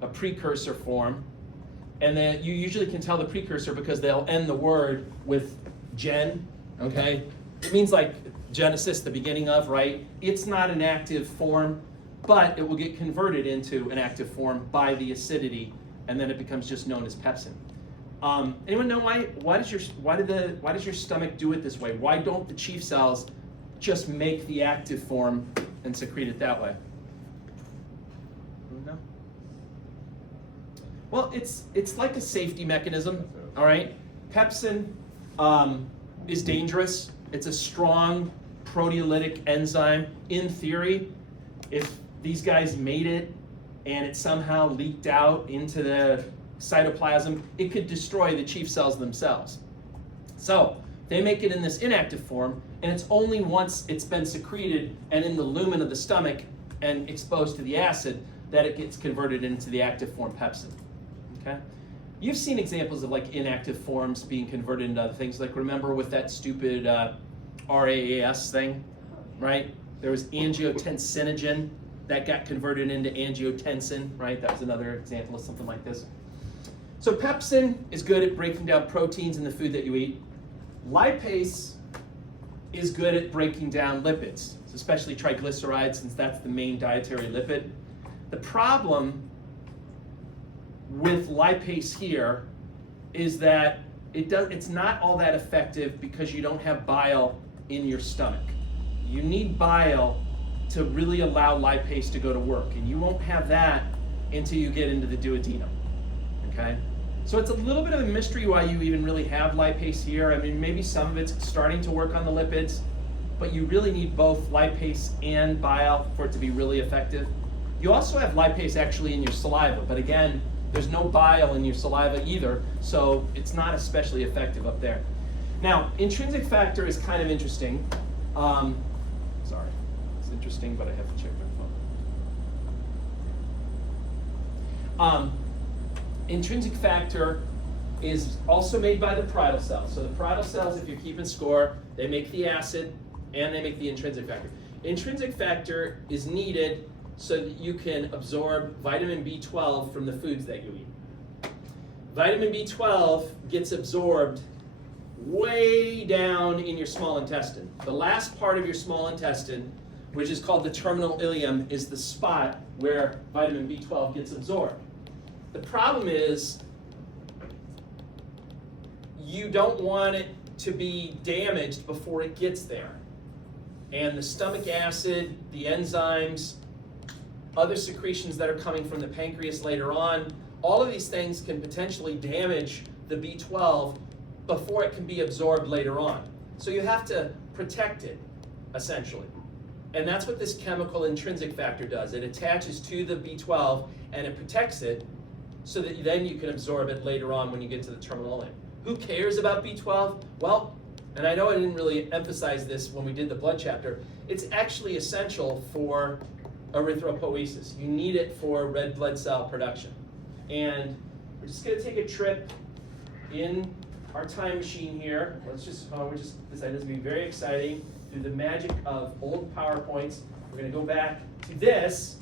a precursor form, and then you usually can tell the precursor because they'll end the word with gen, okay? It means Genesis, the beginning of, right? It's not an active form, but it will get converted into an active form by the acidity, and then it becomes just known as pepsin. Anyone know why does your stomach do it this way? Why don't the chief cells just make the active form and secrete it that way? No. Well, it's like a safety mechanism, all right? Pepsin is dangerous. It's a strong proteolytic enzyme. In theory, if these guys made it and it somehow leaked out into the cytoplasm, it could destroy the chief cells themselves. So they make it in this inactive form, and it's only once it's been secreted and in the lumen of the stomach and exposed to the acid that it gets converted into the active form pepsin. Okay? You've seen examples of like inactive forms being converted into other things. Like remember with that stupid RAAS thing, right? There was angiotensinogen that got converted into angiotensin, right? That was another example of something like this. So pepsin is good at breaking down proteins in the food that you eat. Lipase is good at breaking down lipids, especially triglycerides, since that's the main dietary lipid. The problem with lipase here is that it's not all that effective because you don't have bile in your stomach. You need bile to really allow lipase to go to work, and you won't have that until you get into the duodenum, okay? So it's a little bit of a mystery why you even really have lipase here. I mean, maybe some of it's starting to work on the lipids, but you really need both lipase and bile for it to be really effective. You also have lipase actually in your saliva, but again, there's no bile in your saliva either, so it's not especially effective up there. Now, intrinsic factor is kind of interesting. Sorry, it's interesting, but I have to check my phone. Intrinsic factor is also made by the parietal cells. So the parietal cells, if you're keeping score, they make the acid and they make the intrinsic factor. Intrinsic factor is needed so that you can absorb vitamin B12 from the foods that you eat. Vitamin B12 gets absorbed way down in your small intestine. The last part of your small intestine, which is called the terminal ileum, is the spot where vitamin B12 gets absorbed. The problem is you don't want it to be damaged before it gets there. And the stomach acid, the enzymes, other secretions that are coming from the pancreas later on, all of these things can potentially damage the B12 before it can be absorbed later on. So you have to protect it, essentially. And that's what this chemical intrinsic factor does. It attaches to the B12 and it protects it so that then you can absorb it later on when you get to the terminal ileum. Who cares about B12? Well, and I know I didn't really emphasize this when we did the blood chapter, it's actually essential for erythropoiesis. You need it for red blood cell production. And we're just gonna take a trip in our time machine here. This is gonna be very exciting. Through the magic of old PowerPoints, we're gonna go back to this.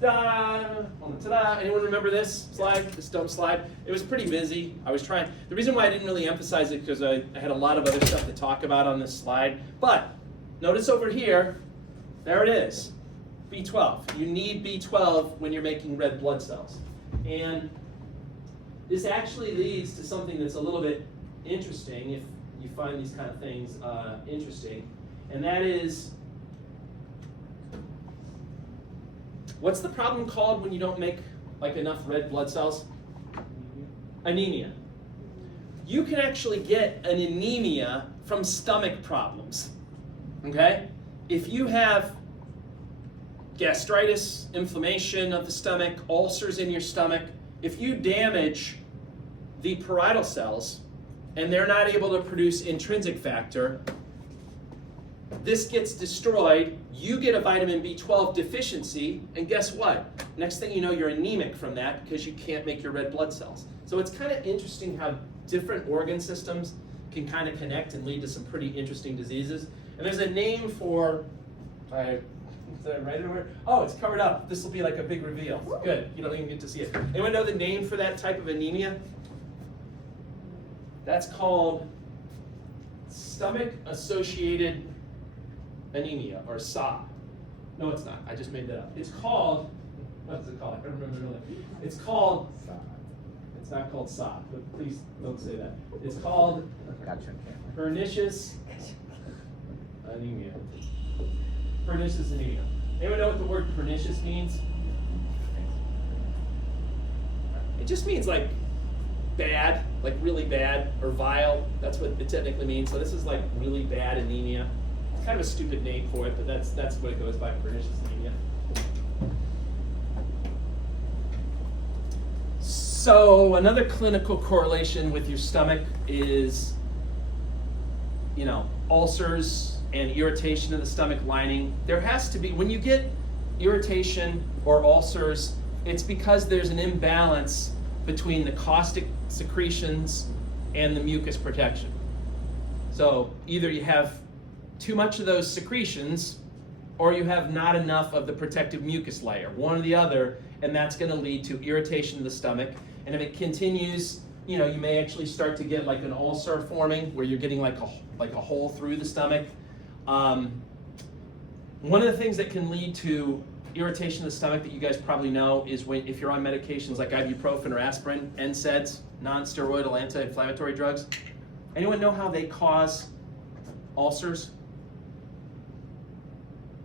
Ta-da! Ta-da! Anyone remember this slide? This dumb slide? It was pretty busy. The reason why I didn't really emphasize it because I had a lot of other stuff to talk about on this slide. But notice over here, there it is, B12. You need B12 when you're making red blood cells. And this actually leads to something that's a little bit interesting if you find these kind of things interesting. And that is, what's the problem called when you don't make like enough red blood cells? Anemia. You can actually get an anemia from stomach problems, okay? If you have gastritis, inflammation of the stomach, ulcers in your stomach, if you damage the parietal cells and they're not able to produce intrinsic factor, this gets destroyed, you get a vitamin B12 deficiency, and guess what? Next thing you know, you're anemic from that because you can't make your red blood cells. So it's kind of interesting how different organ systems can kind of connect and lead to some pretty interesting diseases. And there's a name for, did I write it over? Oh, it's covered up. This will be like a big reveal. Good, you don't even get to see it. Anyone know the name for that type of anemia? That's called stomach-associated anemia, or SA. No, it's not. I just made that up. It's called, what is it called? I don't remember the name. It's called, it's not called SA, but please don't say that. It's called pernicious anemia. Pernicious anemia. Anyone know what the word pernicious means? It just means like bad, like really bad, or vile. That's what it technically means. So this is like really bad anemia. It's kind of a stupid name for it, but that's what it goes by, pernicious anemia. So another clinical correlation with your stomach is, ulcers and irritation of the stomach lining. There has to be, when you get irritation or ulcers, it's because there's an imbalance between the caustic secretions and the mucus protection. So either you have too much of those secretions or you have not enough of the protective mucus layer, one or the other, and that's going to lead to irritation of the stomach. And if it continues, you may actually start to get like an ulcer forming where you're getting like a hole through the stomach. One of the things that can lead to irritation of the stomach that you guys probably know is if you're on medications like ibuprofen or aspirin, NSAIDs, non-steroidal anti-inflammatory drugs. Anyone know how they cause ulcers?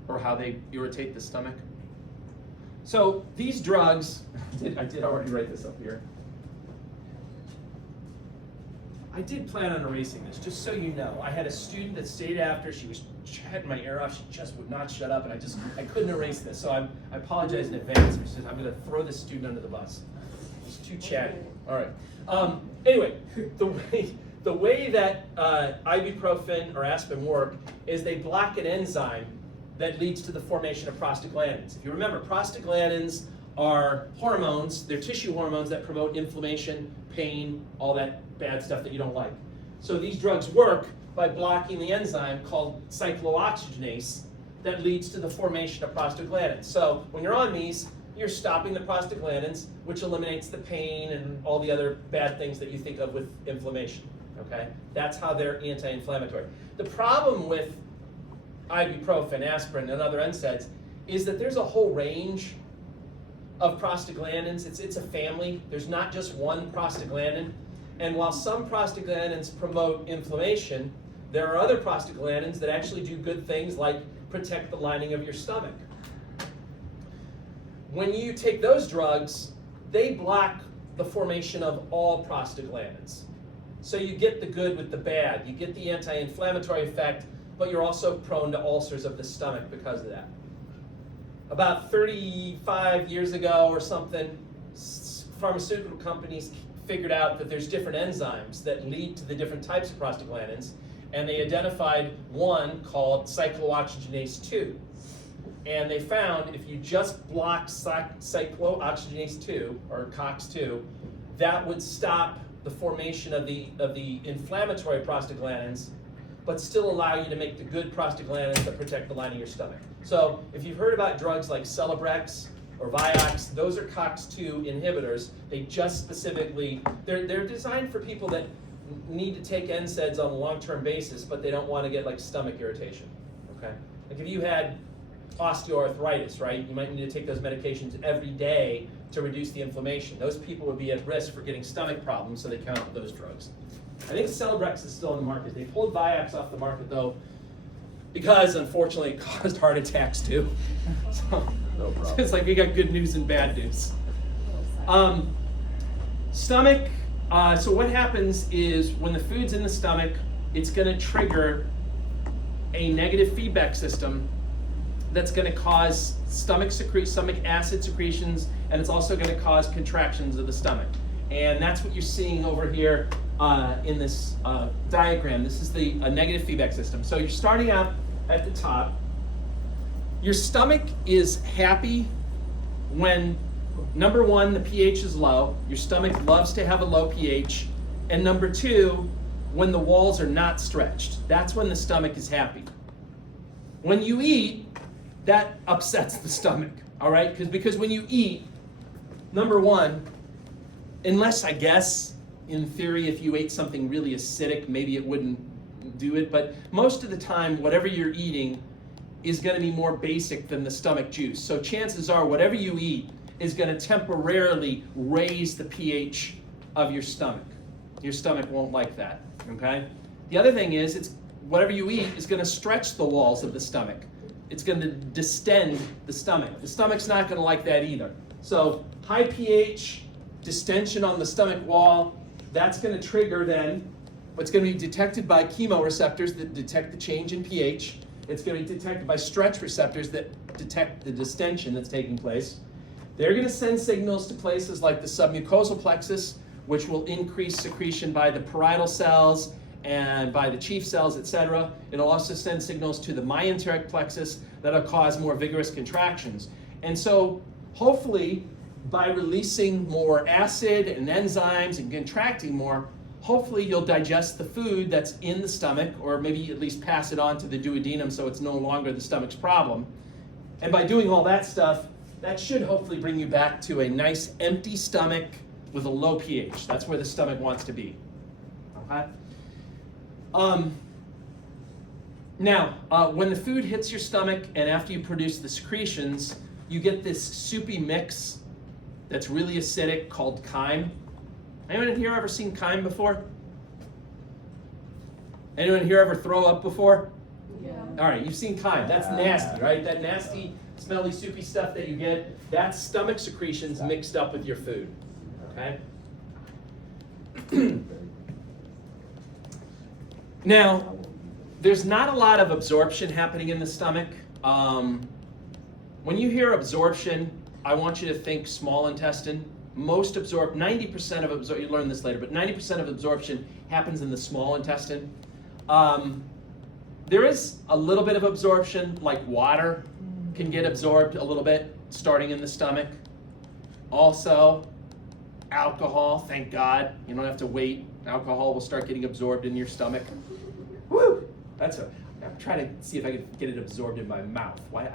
Or how they irritate the stomach? So these drugs, I did already write this up here. I did plan on erasing this, just so you know. I had a student that stayed after, she was chatting my ear off, she just would not shut up, and I couldn't erase this, so I apologize in advance. I'm gonna throw this student under the bus. He's too chatty. All right. Anyway, the way that ibuprofen or aspirin work is they block an enzyme that leads to the formation of prostaglandins. If you remember, prostaglandins are hormones, they're tissue hormones that promote inflammation, pain, all that bad stuff that you don't like. So these drugs work by blocking the enzyme called cyclooxygenase that leads to the formation of prostaglandins. So when you're on these, you're stopping the prostaglandins, which eliminates the pain and all the other bad things that you think of with inflammation, okay? That's how they're anti-inflammatory. The problem with ibuprofen, aspirin, and other NSAIDs is that there's a whole range of prostaglandins. It's a family. There's not just one prostaglandin. And while some prostaglandins promote inflammation, there are other prostaglandins that actually do good things like protect the lining of your stomach. When you take those drugs, they block the formation of all prostaglandins. So you get the good with the bad. You get the anti-inflammatory effect, but you're also prone to ulcers of the stomach because of that. About 35 years ago or something, pharmaceutical companies figured out that there's different enzymes that lead to the different types of prostaglandins, and they identified one called cyclooxygenase 2. And they found if you just block cyclooxygenase 2, or COX-2, that would stop the formation of the inflammatory prostaglandins, but still allow you to make the good prostaglandins that protect the lining of your stomach. So if you've heard about drugs like Celebrex or Vioxx, those are COX-2 inhibitors. They just specifically, they're designed for people that need to take NSAIDs on a long-term basis, but they don't want to get like stomach irritation, okay? Like if you had osteoarthritis, right? You might need to take those medications every day to reduce the inflammation. Those people would be at risk for getting stomach problems, so they count those drugs. I think Celebrex is still on the market. They pulled Vioxx off the market though, because unfortunately it caused heart attacks too. So, No problem. it's like we got good news and bad news. Stomach, so what happens is when the food's in the stomach, it's gonna trigger a negative feedback system that's gonna cause stomach acid secretions, and it's also gonna cause contractions of the stomach. And that's what you're seeing over here in this diagram. This is a negative feedback system. So you're starting out at the top. Your stomach is happy when, number one, the pH is low. Your stomach loves to have a low pH. And number two, when the walls are not stretched. That's when the stomach is happy. When you eat, that upsets the stomach, all right? Because when you eat, number one, unless I guess, in theory, if you ate something really acidic, maybe it wouldn't do it, but most of the time, whatever you're eating is gonna be more basic than the stomach juice. So chances are, whatever you eat is gonna temporarily raise the pH of your stomach. Your stomach won't like that, okay? The other thing is, whatever you eat is gonna stretch the walls of the stomach. It's gonna distend the stomach. The stomach's not gonna like that either. So high pH, distension on the stomach wall, that's going to trigger then what's going to be detected by chemoreceptors that detect the change in pH. It's going to be detected by stretch receptors that detect the distension that's taking place. They're going to send signals to places like the submucosal plexus, which will increase secretion by the parietal cells and by the chief cells, etc. It'll also send signals to the myenteric plexus that'll cause more vigorous contractions. And so hopefully by releasing more acid and enzymes and contracting more, hopefully you'll digest the food that's in the stomach, or maybe at least pass it on to the duodenum so it's no longer the stomach's problem. And by doing all that stuff, that should hopefully bring you back to a nice empty stomach with a low pH. That's where the stomach wants to be. Okay? Now, when the food hits your stomach and after you produce the secretions, you get this soupy mix that's really acidic called chyme. Anyone in here ever seen chyme before? Anyone here ever throw up before? Yeah. All right, you've seen chyme. That's nasty, right? That nasty, smelly, soupy stuff that you get, that's stomach secretions mixed up with your food, okay? Now, there's not a lot of absorption happening in the stomach. When you hear absorption, I want you to think small intestine. 90% of absorption, you learn this later, but 90% of absorption happens in the small intestine. There is a little bit of absorption, like water can get absorbed a little bit, starting in the stomach. Also, alcohol, thank God. You don't have to wait. Alcohol will start getting absorbed in your stomach. Woo! I'm trying to see if I can get it absorbed in my mouth. Why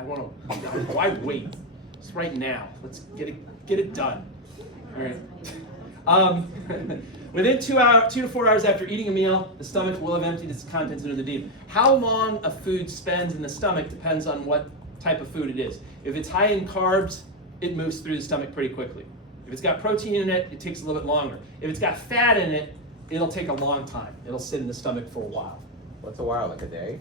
wait? Just right now. Let's get it done. All right. Within 2 to 4 hours after eating a meal, the stomach will have emptied its contents into the duodenum. How long a food spends in the stomach depends on what type of food it is. If it's high in carbs, it moves through the stomach pretty quickly. If it's got protein in it, it takes a little bit longer. If it's got fat in it, it'll take a long time. It'll sit in the stomach for a while. What's a while, like a day?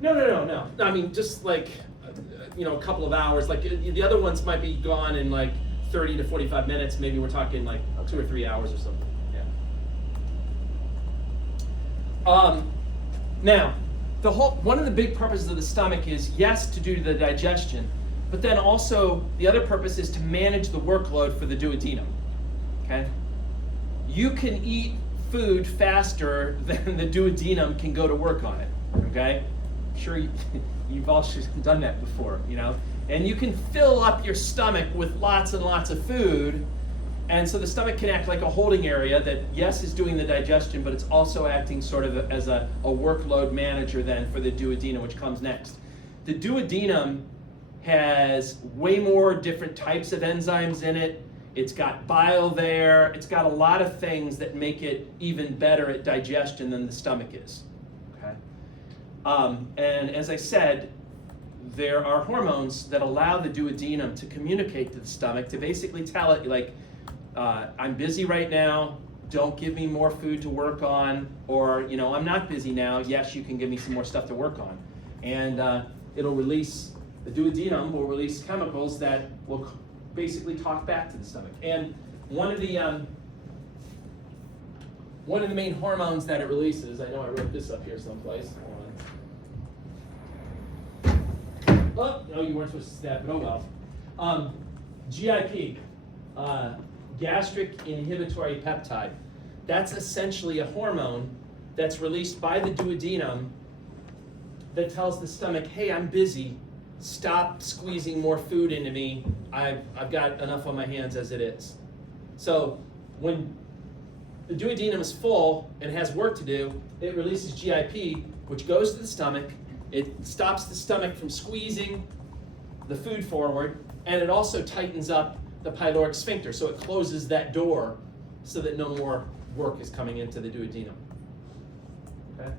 No. I mean, just like, a couple of hours. Like the other ones might be gone in like 30 to 45 minutes. Maybe we're talking like 2 or 3 hours or something. Yeah. Now, one of the big purposes of the stomach is, yes, to do the digestion, but then also the other purpose is to manage the workload for the duodenum. Okay? You can eat food faster than the duodenum can go to work on it. Okay? I'm sure you've all done that before, And you can fill up your stomach with lots and lots of food, and so the stomach can act like a holding area that, yes, is doing the digestion, but it's also acting sort of as a workload manager then for the duodenum, which comes next. The duodenum has way more different types of enzymes in it. It's got bile there. It's got a lot of things that make it even better at digestion than the stomach is. Okay? And as I said, there are hormones that allow the duodenum to communicate to the stomach to basically tell it, like, I'm busy right now, don't give me more food to work on, or, I'm not busy now, yes, you can give me some more stuff to work on. And the duodenum will release chemicals that will basically talk back to the stomach. And one of the main hormones that it releases, I know I wrote this up here someplace. Oh, no, you weren't supposed to see that, but oh well. GIP, gastric inhibitory peptide. That's essentially a hormone that's released by the duodenum that tells the stomach, hey, I'm busy. Stop squeezing more food into me. I've got enough on my hands as it is. So when the duodenum is full and has work to do, it releases GIP, which goes to the stomach. It stops the stomach from squeezing the food forward, and it also tightens up the pyloric sphincter, so it closes that door so that no more work is coming into the duodenum. Okay?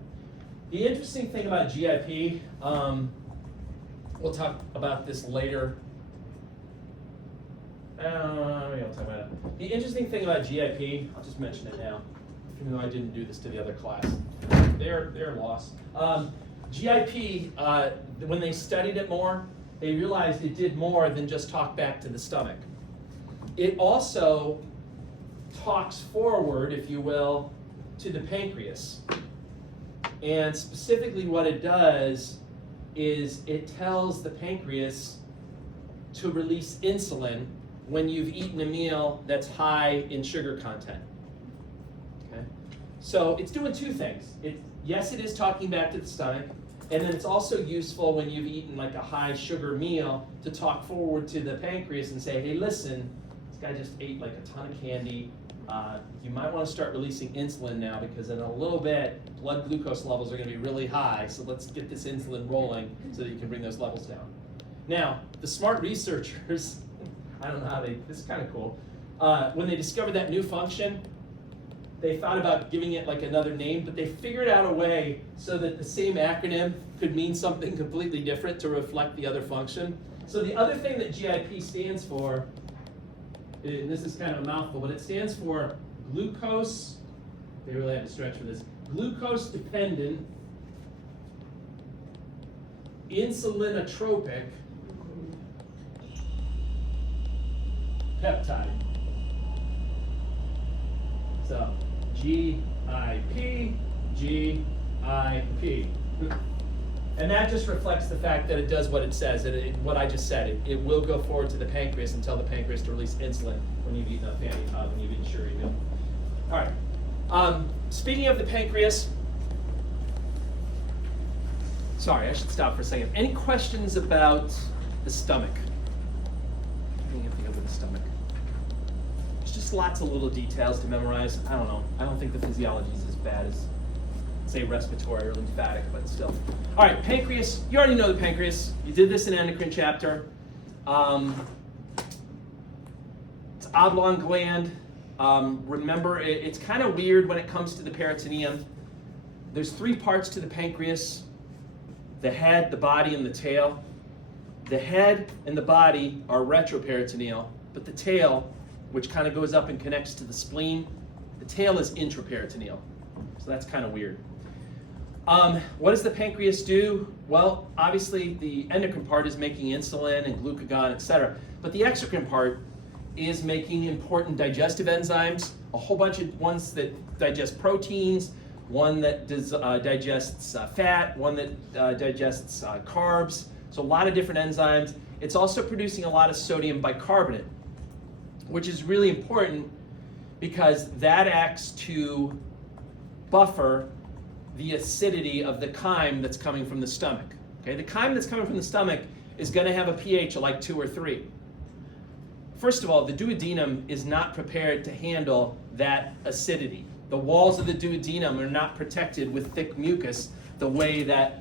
The interesting thing about GIP, we'll talk about this later. I'll talk about it. The interesting thing about GIP, I'll just mention it now, even though I didn't do this to the other class. They're lost. GIP, when they studied it more, they realized it did more than just talk back to the stomach. It also talks forward, if you will, to the pancreas. And specifically what it does is it tells the pancreas, to release insulin when you've eaten a meal that's high in sugar content. Okay? So it's doing two things. Yes, it is talking back to the stomach, and then it's also useful when you've eaten like a high sugar meal to talk forward to the pancreas and say, hey, listen, this guy just ate like a ton of candy. You might want to start releasing insulin now because in a little bit, blood glucose levels are going to be really high, so let's get this insulin rolling so that you can bring those levels down. Now, the smart researchers, I don't know how this is kind of cool, when they discovered that new function, they thought about giving it like another name, but they figured out a way so that the same acronym could mean something completely different to reflect the other function. So the other thing that GIP stands for, and this is kind of a mouthful, but it stands for glucose, they really have to stretch for this, glucose dependent insulinotropic peptide. So GIP, GIP. And that just reflects the fact that it does what it says, what I just said. It will go forward to the pancreas and tell the pancreas to release insulin when you've eaten a fatty tub and you've eaten sugary meal. All right. Speaking of the pancreas, sorry, I should stop for a second. Any questions about the stomach? Anything over the stomach? There's just lots of little details to memorize. I don't know. I don't think the physiology is as bad as, say, respiratory or lymphatic, but still. All right, pancreas. You already know the pancreas. You did this in endocrine chapter. It's oblong gland. Remember, it's kind of weird when it comes to the peritoneum. There's three parts to the pancreas: the head, the body, and the tail. The head and the body are retroperitoneal, but the tail, which kind of goes up and connects to the spleen, the tail is intraperitoneal. So that's kind of weird. What does the pancreas do? Well, obviously the endocrine part is making insulin and glucagon, etc. But the exocrine part is making important digestive enzymes, a whole bunch of ones that digest proteins, one that digests fat, one that digests carbs. So a lot of different enzymes. It's also producing a lot of sodium bicarbonate, which is really important because that acts to buffer the acidity of the chyme that's coming from the stomach. Okay, the chyme that's coming from the stomach is going to have a pH of like 2 or 3. First of all, the duodenum is not prepared to handle that acidity. The walls of the duodenum are not protected with thick mucus the way that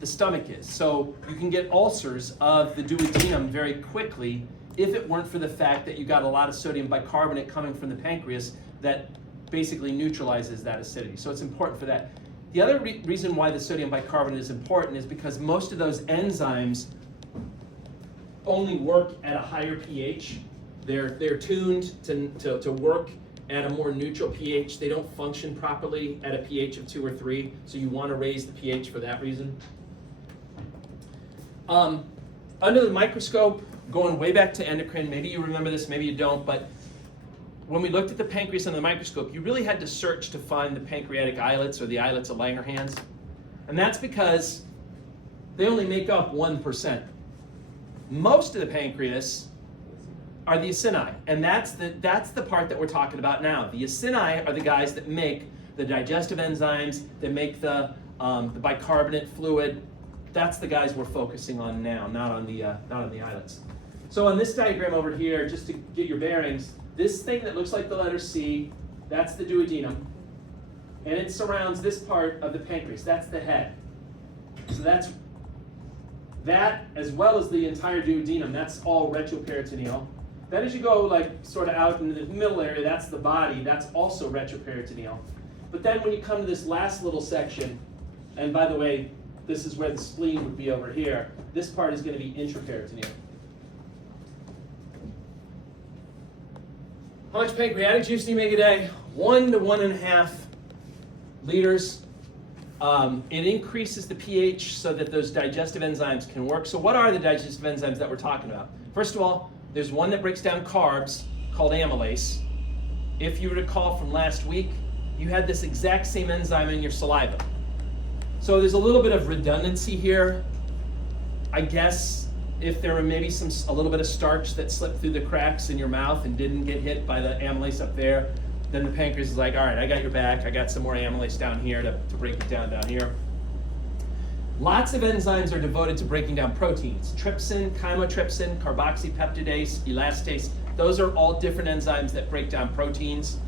the stomach is. So you can get ulcers of the duodenum very quickly if it weren't for the fact that you got a lot of sodium bicarbonate coming from the pancreas that basically neutralizes that acidity. So it's important for that. The other reason why the sodium bicarbonate is important is because most of those enzymes only work at a higher pH. They're tuned to work at a more neutral pH. They don't function properly at a pH of 2 or 3, so you want to raise the pH for that reason. Under the microscope, going way back to endocrine, maybe you remember this, maybe you don't, but when we looked at the pancreas under the microscope, you really had to search to find the pancreatic islets or the islets of Langerhans. And that's because they only make up 1%. Most of the pancreas are the acini, and that's the part that we're talking about now. The acini are the guys that make the digestive enzymes, that make the bicarbonate fluid. That's the guys we're focusing on now, not on the islets. So on this diagram over here, just to get your bearings, this thing that looks like the letter C, that's the duodenum, and it surrounds this part of the pancreas. That's the head. So that's that, as well as the entire duodenum. That's all retroperitoneal. Then as you go like sort of out into the middle area, that's the body. That's also retroperitoneal. But then when you come to this last little section, and by the way, this is where the spleen would be over here, this part is going to be intraperitoneal. How much pancreatic juice do you make a day? 1 to 1.5 liters. It increases the pH so that those digestive enzymes can work. So what are the digestive enzymes that we're talking about? First of all, there's one that breaks down carbs called amylase. If you recall from last week, you had this exact same enzyme in your saliva. So there's a little bit of redundancy here. I guess if there were maybe a little bit of starch that slipped through the cracks in your mouth and didn't get hit by the amylase up there, then the pancreas is like, all right, I got your back. I got some more amylase down here to break it down here. Lots of enzymes are devoted to breaking down proteins. Trypsin, chymotrypsin, carboxypeptidase, elastase. Those are all different enzymes that break down proteins.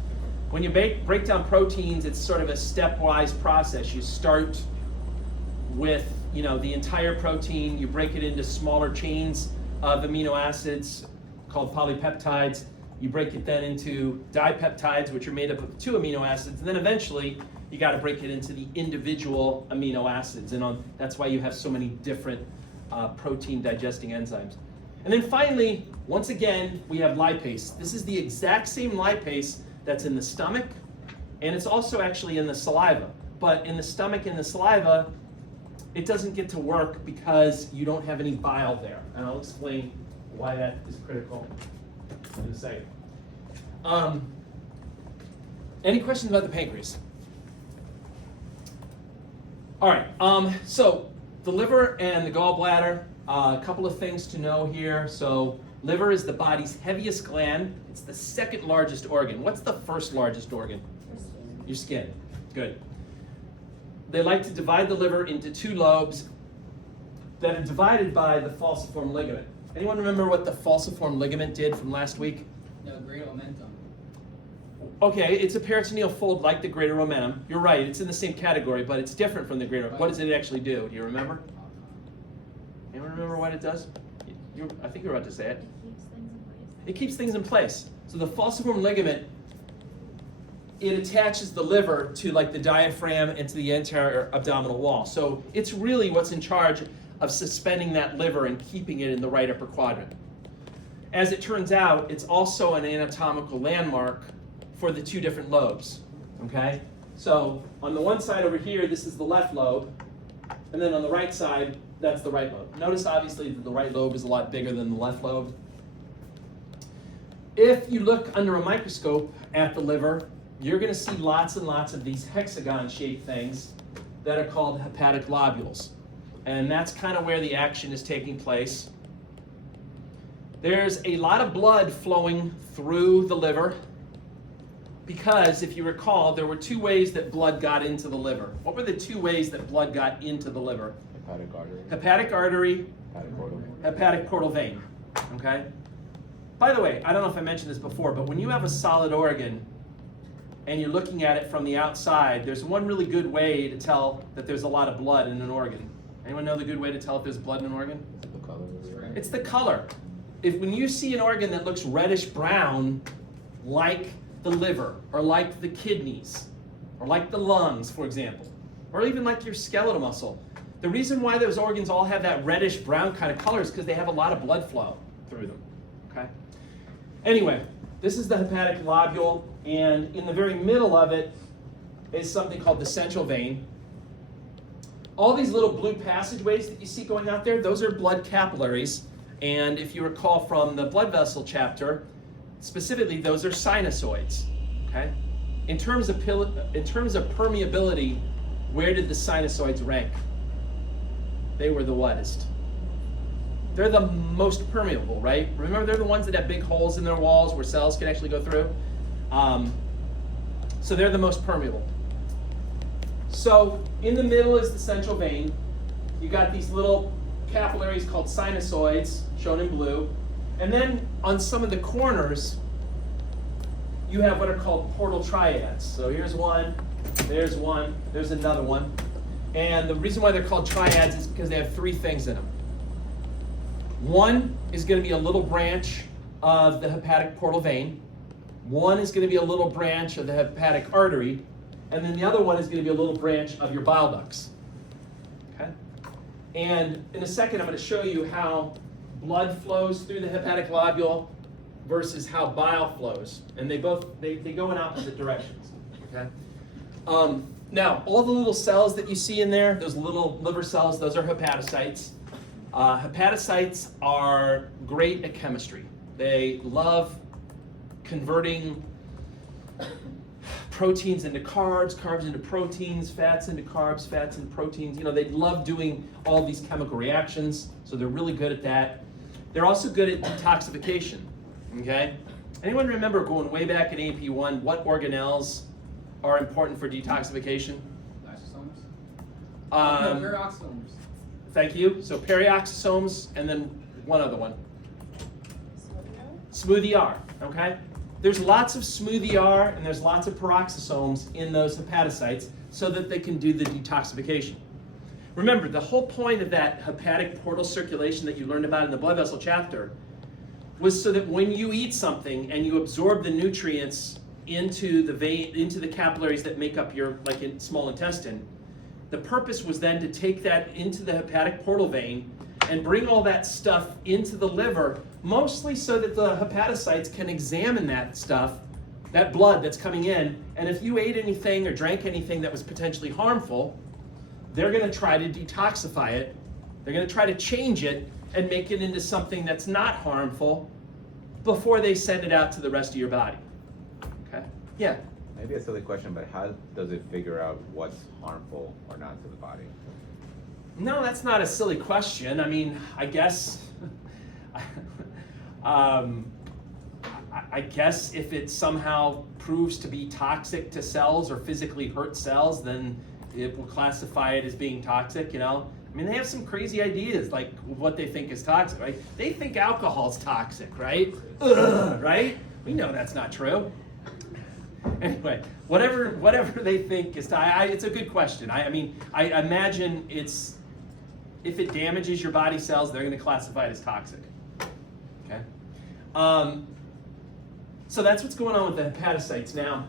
When you break down proteins, it's sort of a stepwise process. You start with the entire protein. You break it into smaller chains of amino acids called polypeptides. You break it then into dipeptides, which are made up of 2 amino acids. And then eventually, you got to break it into the individual amino acids. And that's why you have so many different protein digesting enzymes. And then finally, once again, we have lipase. This is the exact same lipase that's in the stomach, and it's also actually in the saliva. But in the stomach and the saliva, it doesn't get to work because you don't have any bile there. And I'll explain why that is critical in a second. Any questions about the pancreas? All right, so the liver and the gallbladder, a couple of things to know here. So liver is the body's heaviest gland. It's the second largest organ. What's the first largest organ? Your skin. Good. They like to divide the liver into 2 lobes that are divided by the falciform ligament. Anyone remember what the falciform ligament did from last week? The greater omentum. Okay, it's a peritoneal fold like the greater omentum. You're right, it's in the same category, but it's different from the greater. What does it actually do? Do you remember? Anyone remember what it does? I think you're about to say it. It keeps things in place. So the falciform ligament, it attaches the liver to like the diaphragm and to the entire abdominal wall. So it's really what's in charge of suspending that liver and keeping it in the right upper quadrant. As it turns out, it's also an anatomical landmark for the 2 different lobes, okay? So on the one side over here, this is the left lobe, and then on the right side, that's the right lobe. Notice obviously that the right lobe is a lot bigger than the left lobe. If you look under a microscope at the liver, you're gonna see lots and lots of these hexagon-shaped things that are called hepatic lobules. And that's kind of where the action is taking place. There's a lot of blood flowing through the liver because, if you recall, there were 2 ways that blood got into the liver. What were the 2 ways that blood got into the liver? Hepatic artery. Hepatic artery, Hepatic portal. hepatic portal vein, okay? By the way, I don't know if I mentioned this before, but when you have a solid organ and you're looking at it from the outside, there's one really good way to tell that there's a lot of blood in an organ. Anyone know the good way to tell if there's blood in an organ? Is it the color of it, right? It's the color. When you see an organ that looks reddish brown, like the liver, or like the kidneys, or like the lungs, for example, or even like your skeletal muscle, the reason why those organs all have that reddish brown kind of color is because they have a lot of blood flow through them, okay? Anyway, this is the hepatic lobule, and in the very middle of it is something called the central vein. All these little blue passageways that you see going out there, those are blood capillaries. And if you recall from the blood vessel chapter, specifically, those are sinusoids, okay? In terms of permeability, where did the sinusoids rank? They were the whattest. They're the most permeable, right? Remember, they're the ones that have big holes in their walls where cells can actually go through. So they're the most permeable. So in the middle is the central vein. You got these little capillaries called sinusoids, shown in blue. And then on some of the corners, you have what are called portal triads. So here's one, there's another one. And the reason why they're called triads is because they have 3 things in them. One is going to be a little branch of the hepatic portal vein. One is going to be a little branch of the hepatic artery. And then the other one is going to be a little branch of your bile ducts. Okay? And in a second, I'm going to show you how blood flows through the hepatic lobule versus how bile flows. And they go in opposite directions. Okay? Now, all the little cells that you see in there, those little liver cells, those are hepatocytes. Hepatocytes are great at chemistry. They love converting proteins into carbs, carbs into proteins, fats into carbs, fats into proteins. You know, they love doing all these chemical reactions, so they're really good at that. They're also good at detoxification, okay? Anyone remember going way back in AP1, what organelles are important for detoxification? Lysosomes? Um, No, peroxisomes. Thank you. So perioxysomes, and then one other one. Smooth ER, okay? There's lots of smooth ER and there's lots of peroxisomes in those hepatocytes so that they can do the detoxification. Remember, the whole point of that hepatic portal circulation that you learned about in the blood vessel chapter was so that when you eat something and you absorb the nutrients into the vein, into the capillaries that make up your small intestine, the purpose was then to take that into the hepatic portal vein and bring all that stuff into the liver, mostly so that the hepatocytes can examine that stuff, that blood that's coming in, and if you ate anything or drank anything that was potentially harmful, they're going to try to detoxify it. They're going to try to change it and make it into something that's not harmful before they send it out to the rest of your body. Okay? Yeah. Maybe a silly question, but how does it figure out what's harmful or not to the body? No, that's not a silly question. I mean, I guess, I guess if it somehow proves to be toxic to cells or physically hurt cells, then it will classify it as being toxic, you know? I mean, they have some crazy ideas, like what they think is toxic, right? They think alcohol's toxic, right? Ugh, right? We know that's not true. Anyway, whatever they think is toxic, it's a good question. I mean, I imagine if it damages your body cells, they're going to classify it as toxic. Okay? So that's what's going on with the hepatocytes. Now,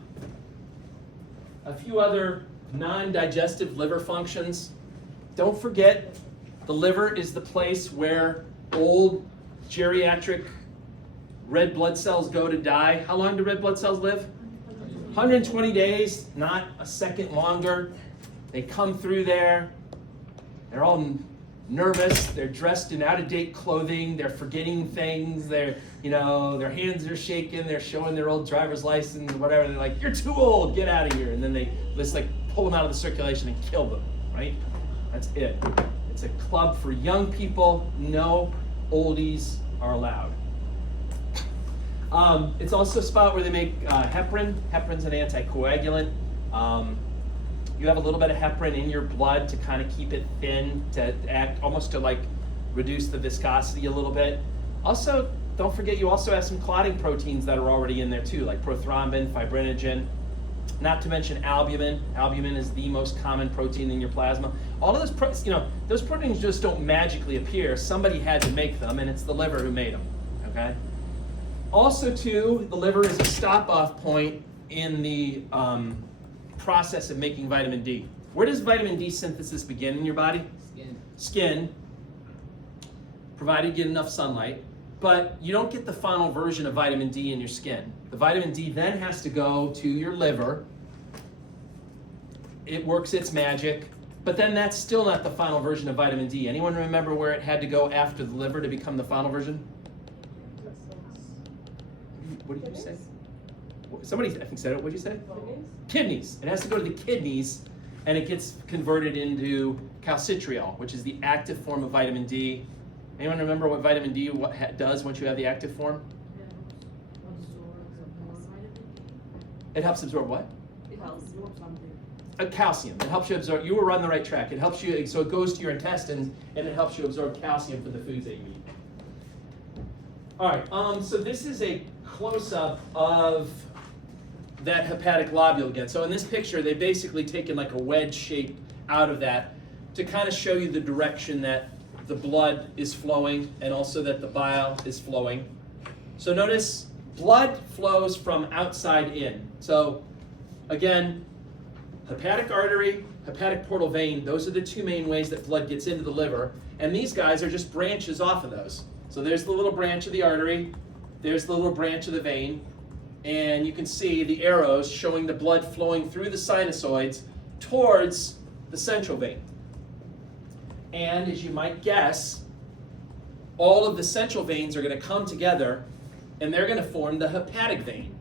a few other non-digestive liver functions. Don't forget, the liver is the place where old geriatric red blood cells go to die. How long do red blood cells live? 120 days, not a second longer. They come through there. They're all nervous. They're dressed in out-of-date clothing. They're forgetting things. Their hands are shaking. They're showing their old driver's license or whatever. They're like, "You're too old. Get out of here." And then they just pull them out of the circulation and kill them. Right? That's it. It's a club for young people. No oldies are allowed. It's also a spot where they make heparin. Heparin's an anticoagulant. You have a little bit of heparin in your blood to kind of keep it thin, to act almost to reduce the viscosity a little bit. Also, don't forget you also have some clotting proteins that are already in there too, like prothrombin, fibrinogen, not to mention albumin. Albumin is the most common protein in your plasma. All of those, those proteins just don't magically appear. Somebody had to make them, and it's the liver who made them, okay? Also too, the liver is a stop-off point in the process of making vitamin D. Where does vitamin D synthesis begin in your body? Skin, provided you get enough sunlight. But you don't get the final version of vitamin D in your skin. The vitamin D then has to go to your liver. It works its magic, but then that's still not the final version of vitamin D. Anyone remember where it had to go after the liver to become the final version? What did you say? Somebody, I think, said it. What did you say? Kidneys. It has to go to the kidneys, and it gets converted into calcitriol, which is the active form of vitamin D. Anyone remember what vitamin D does once you have the active form? It helps absorb what? It helps absorb something. Calcium. It helps you absorb. You were on the right track. It helps you, so it goes to your intestines, and it helps you absorb calcium from the foods that you eat. All right. So this is a close-up of that hepatic lobule again. So in this picture, they've basically taken like a wedge shape out of that to kind of show you the direction that the blood is flowing and also that the bile is flowing. So notice blood flows from outside in. So again, hepatic artery, hepatic portal vein, those are the two main ways that blood gets into the liver. And these guys are just branches off of those. So there's the little branch of the artery, there's the little branch of the vein, and you can see the arrows showing the blood flowing through the sinusoids towards the central vein. And as you might guess, all of the central veins are going to come together and they're going to form the hepatic vein,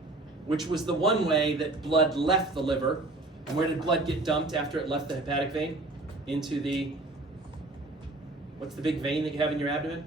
which was the one way that blood left the liver. And where did blood get dumped after it left the hepatic vein? Into the, what's the big vein that you have in your abdomen?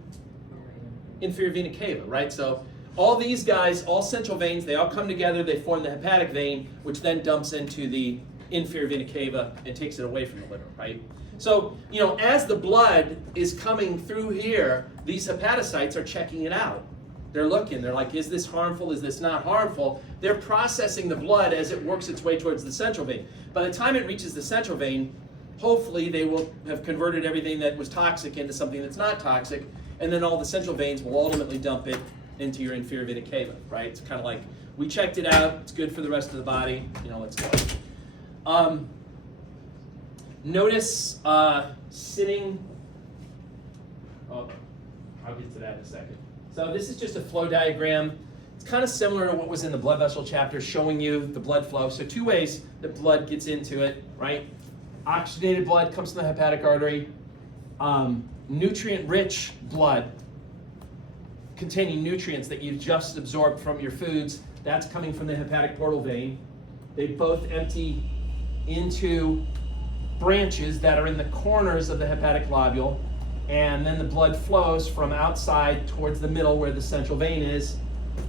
inferior vena cava, right? So all these guys, all central veins, they all come together, they form the hepatic vein, which then dumps into the inferior vena cava and takes it away from the liver, right? So, you know, as the blood is coming through here, these hepatocytes are checking it out. They're looking, they're like, is this harmful, is this not harmful? They're processing the blood as it works its way towards the central vein. By the time it reaches the central vein, hopefully they will have converted everything that was toxic into something that's not toxic, and then all the central veins will ultimately dump it into your inferior vena cava, right? It's kind of like, we checked it out, it's good for the rest of the body, you know, let's go. Notice sitting, oh, I'll get to that in a second. So this is just a flow diagram. It's kind of similar to what was in the blood vessel chapter, showing you the blood flow. So two ways that blood gets into it, right? Oxygenated blood comes from the hepatic artery. Nutrient-rich blood containing nutrients that you've just absorbed from your foods, that's coming from the hepatic portal vein. They both empty into branches that are in the corners of the hepatic lobule, and then the blood flows from outside towards the middle where the central vein is.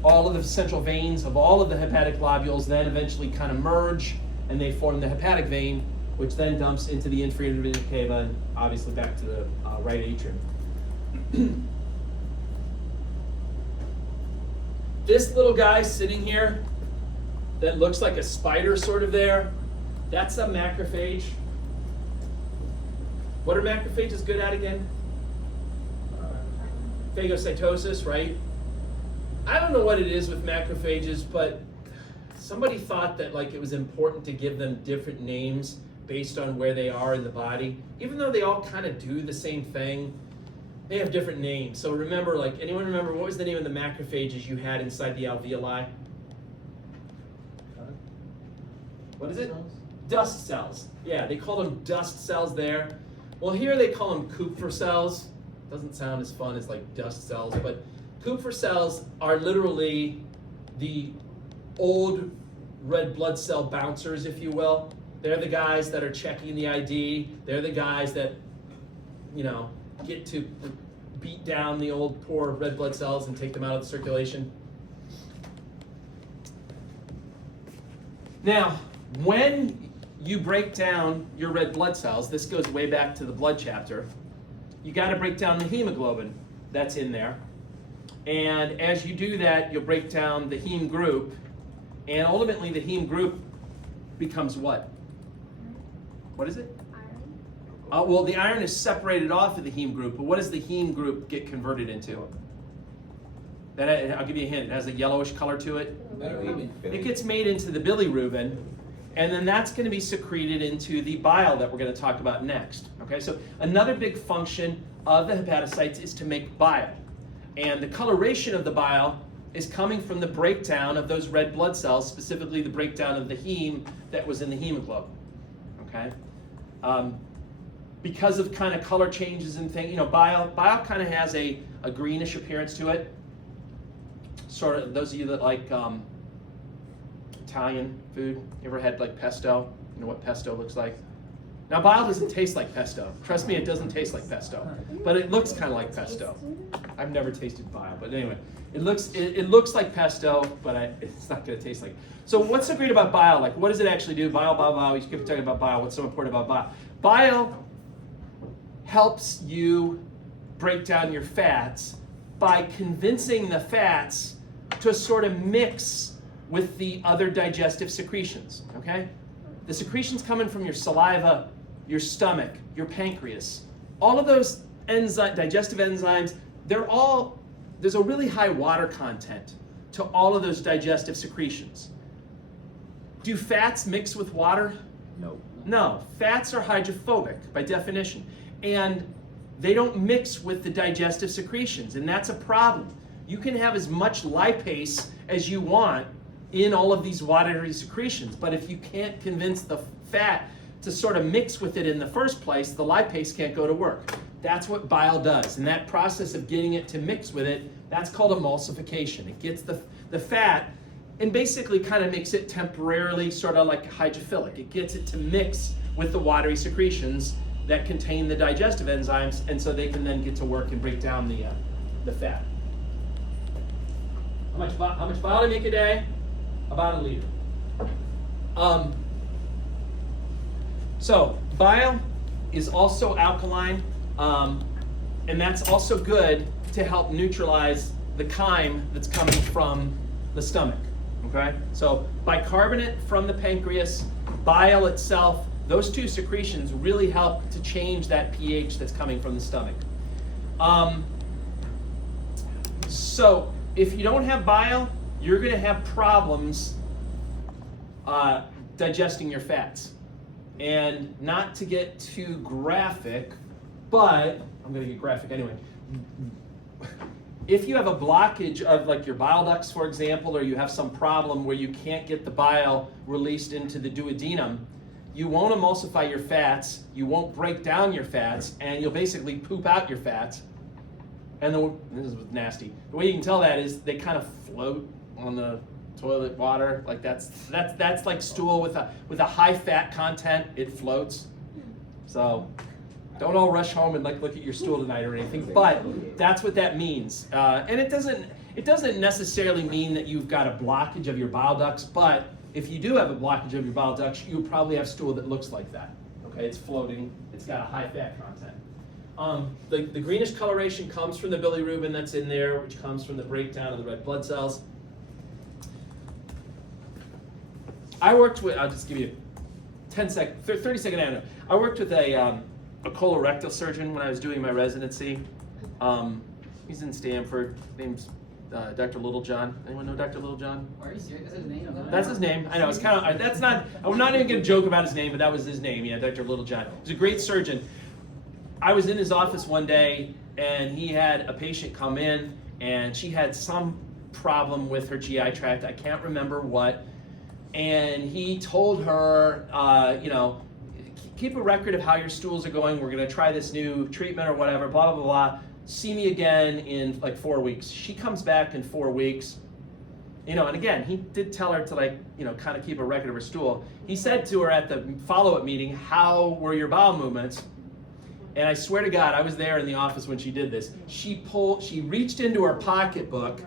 All of the central veins of all of the hepatic lobules then eventually kind of merge, and they form the hepatic vein, which then dumps into the inferior vena cava and obviously back to the right atrium. This little guy sitting here that looks like a spider sort of there, that's a macrophage. What are macrophages good at again? Phagocytosis, right? I don't know what it is with macrophages, but somebody thought that like it was important to give them different names based on where they are in the body. Even though they all kind of do the same thing, they have different names. So remember, like, anyone remember what was the name of the macrophages you had inside the alveoli? What is it? Dust cells. Yeah, they call them dust cells there. Well, here they call them Kupffer cells. Doesn't sound as fun as like dust cells, but Kupffer cells are literally the old red blood cell bouncers, if you will. They're the guys that are checking the ID. They're the guys that, you know, get to beat down the old poor red blood cells and take them out of the circulation. Now, when you break down your red blood cells, this goes way back to the blood chapter, you got to break down the hemoglobin that's in there. And as you do that, you'll break down the heme group, and ultimately the heme group becomes what? What is it? Iron. Well, the iron is separated off of the heme group, but what does the heme group get converted into? I'll give you a hint. It has a yellowish color to it. It gets made into the bilirubin, and then that's going to be secreted into the bile that we're going to talk about next. Okay, so another big function of the hepatocytes is to make bile. And the coloration of the bile is coming from the breakdown of those red blood cells, specifically the breakdown of the heme that was in the hemoglobin. Okay? Because of kind of color changes and things, you know, bile kind of has a greenish appearance to it. Sort of, those of you that like Italian food, you ever had like pesto? You know what pesto looks like? Now, bile doesn't taste like pesto. Trust me, it doesn't taste like pesto, but it looks kind of like pesto. I've never tasted bile, but anyway, it looks like pesto, but it's not going to taste like it. So what's so great about bile? Like, what does it actually do? Bile. You keep talking about bile. What's so important about bile? Bile helps you break down your fats by convincing the fats to sort of mix with the other digestive secretions, okay? The secretions coming from your saliva, your stomach, your pancreas, all of those digestive enzymes, there's a really high water content to all of those digestive secretions. Do fats mix with water? No. No, fats are hydrophobic by definition, and they don't mix with the digestive secretions, and that's a problem. You can have as much lipase as you want in all of these watery secretions, but if you can't convince the fat to sort of mix with it in the first place, the lipase can't go to work. That's what bile does, and that process of getting it to mix with it, that's called emulsification. It gets the fat and basically kind of makes it temporarily sort of like hydrophilic. It gets it to mix with the watery secretions that contain the digestive enzymes, and so they can then get to work and break down the fat. How much bile do you make a day? About a liter. So bile is also alkaline, and that's also good to help neutralize the chyme that's coming from the stomach. Okay? So bicarbonate from the pancreas, bile itself, those two secretions really help to change that pH that's coming from the stomach. So if you don't have bile, you're going to have problems digesting your fats. And not to get too graphic, but I'm going to get graphic anyway. If you have a blockage of like your bile ducts, for example, or you have some problem where you can't get the bile released into the duodenum, you won't emulsify your fats, you won't break down your fats, and you'll basically poop out your fats. And this is nasty. The way you can tell that is they kind of float on the toilet water. Like that's like stool with a high fat content. It floats. So don't all rush home and like look at your stool tonight or anything. But that's what that means. And it doesn't necessarily mean that you've got a blockage of your bile ducts. But if you do have a blockage of your bile ducts, you probably have stool that looks like that. Okay, it's floating. It's got a high fat content. The greenish coloration comes from the bilirubin that's in there, which comes from the breakdown of the red blood cells. I worked with, I'll just give you 30 second anecdote. I worked with a colorectal surgeon when I was doing my residency. He's in Stanford. His name's Dr. Littlejohn. Anyone know Dr. Littlejohn? Are you serious? That's his name? That's his name. I know, it's kind of, that's not, I'm not even going to joke about his name, but that was his name, yeah, Dr. Littlejohn. He's a great surgeon. I was in his office one day, and he had a patient come in, and she had some problem with her GI tract. I can't remember what. And he told her, keep a record of how your stools are going. We're going to try this new treatment or whatever, blah, blah, blah. See me again in like 4 weeks. She comes back in 4 weeks. And again, he did tell her to kind of keep a record of her stool. He said to her at the follow-up meeting, how were your bowel movements? And I swear to God, I was there in the office when she did this. She reached into her pocketbook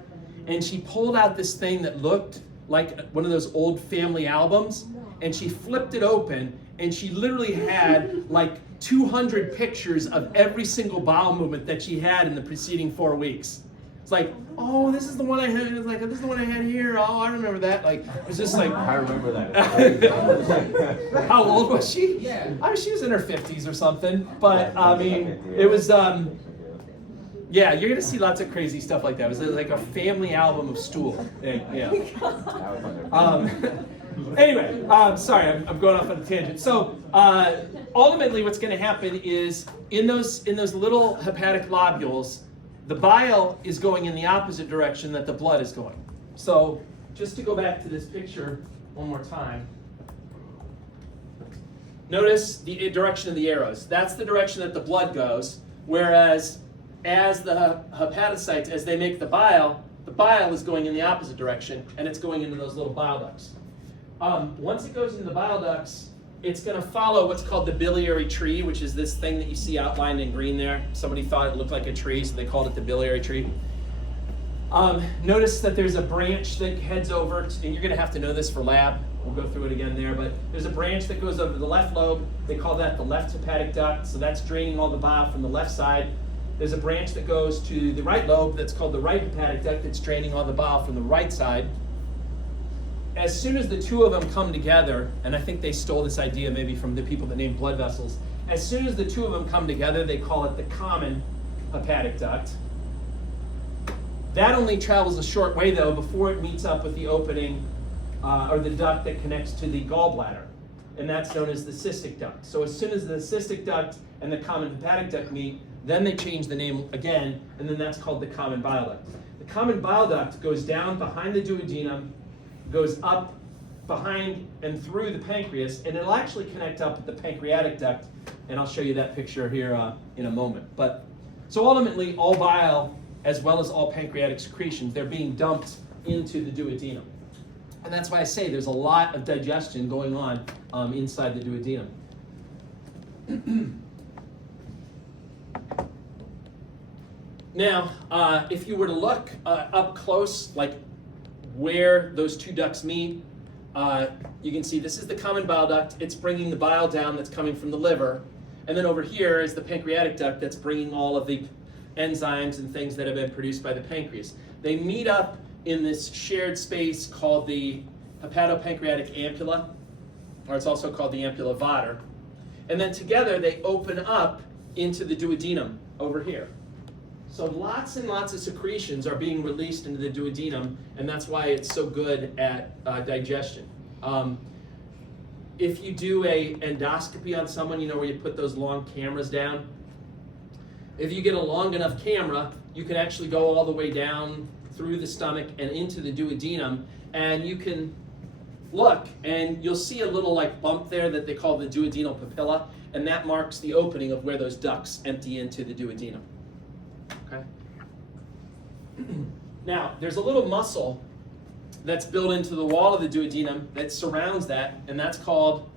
and she pulled out this thing that looked like one of those old family albums, and she flipped it open, and she literally had like 200 pictures of every single bowel movement that she had in the preceding 4 weeks. It's like, oh, this is the one I had. It's like, this is the one I had here. Oh, I remember that. Like, it was just like. I remember that. How old was she? Yeah. She was in her 50s or something. But I mean, it was. Yeah, you're gonna see lots of crazy stuff like that. It was like a family album of stool. Yeah. Anyway, sorry, I'm going off on a tangent. So ultimately, what's going to happen is in those little hepatic lobules, the bile is going in the opposite direction that the blood is going. So just to go back to this picture one more time, notice the direction of the arrows. That's the direction that the blood goes, whereas as the hepatocytes, as they make the bile is going in the opposite direction, and it's going into those little bile ducts. Once it goes into the bile ducts, it's going to follow what's called the biliary tree, which is this thing that you see outlined in green there. Somebody thought it looked like a tree, so they called it the biliary tree. Notice that there's a branch that heads over, and you're going to have to know this for lab. We'll go through it again there, but there's a branch that goes over the left lobe. They call that the left hepatic duct, so that's draining all the bile from the left side. There's a branch that goes to the right lobe that's called the right hepatic duct that's draining all the bile from the right side. As soon as the two of them come together, and I think they stole this idea maybe from the people that named blood vessels, as soon as the two of them come together, they call it the common hepatic duct. That only travels a short way though before it meets up with the opening or the duct that connects to the gallbladder, and that's known as the cystic duct. So as soon as the cystic duct and the common hepatic duct meet, then they change the name again, and then that's called the common bile duct. The common bile duct goes down behind the duodenum, goes up behind and through the pancreas, and it'll actually connect up with the pancreatic duct, and I'll show you that picture here in a moment. But so ultimately, all bile, as well as all pancreatic secretions, they're being dumped into the duodenum. And that's why I say there's a lot of digestion going on inside the duodenum. Now, if you were to look up close, like where those two ducts meet. You can see this is the common bile duct. It's bringing the bile down that's coming from the liver. And then over here is the pancreatic duct that's bringing all of the enzymes and things that have been produced by the pancreas. They meet up in this shared space called the hepatopancreatic ampulla, or it's also called the ampulla vater. And then together they open up into the duodenum over here. So lots and lots of secretions are being released into the duodenum, and that's why it's so good at digestion. If you do a endoscopy on someone, you know where you put those long cameras down? If you get a long enough camera, you can actually go all the way down through the stomach and into the duodenum, and you can look, and you'll see a little like bump there that they call the duodenal papilla, and that marks the opening of where those ducts empty into the duodenum. Okay. Now, there's a little muscle that's built into the wall of the duodenum that surrounds that, and that's called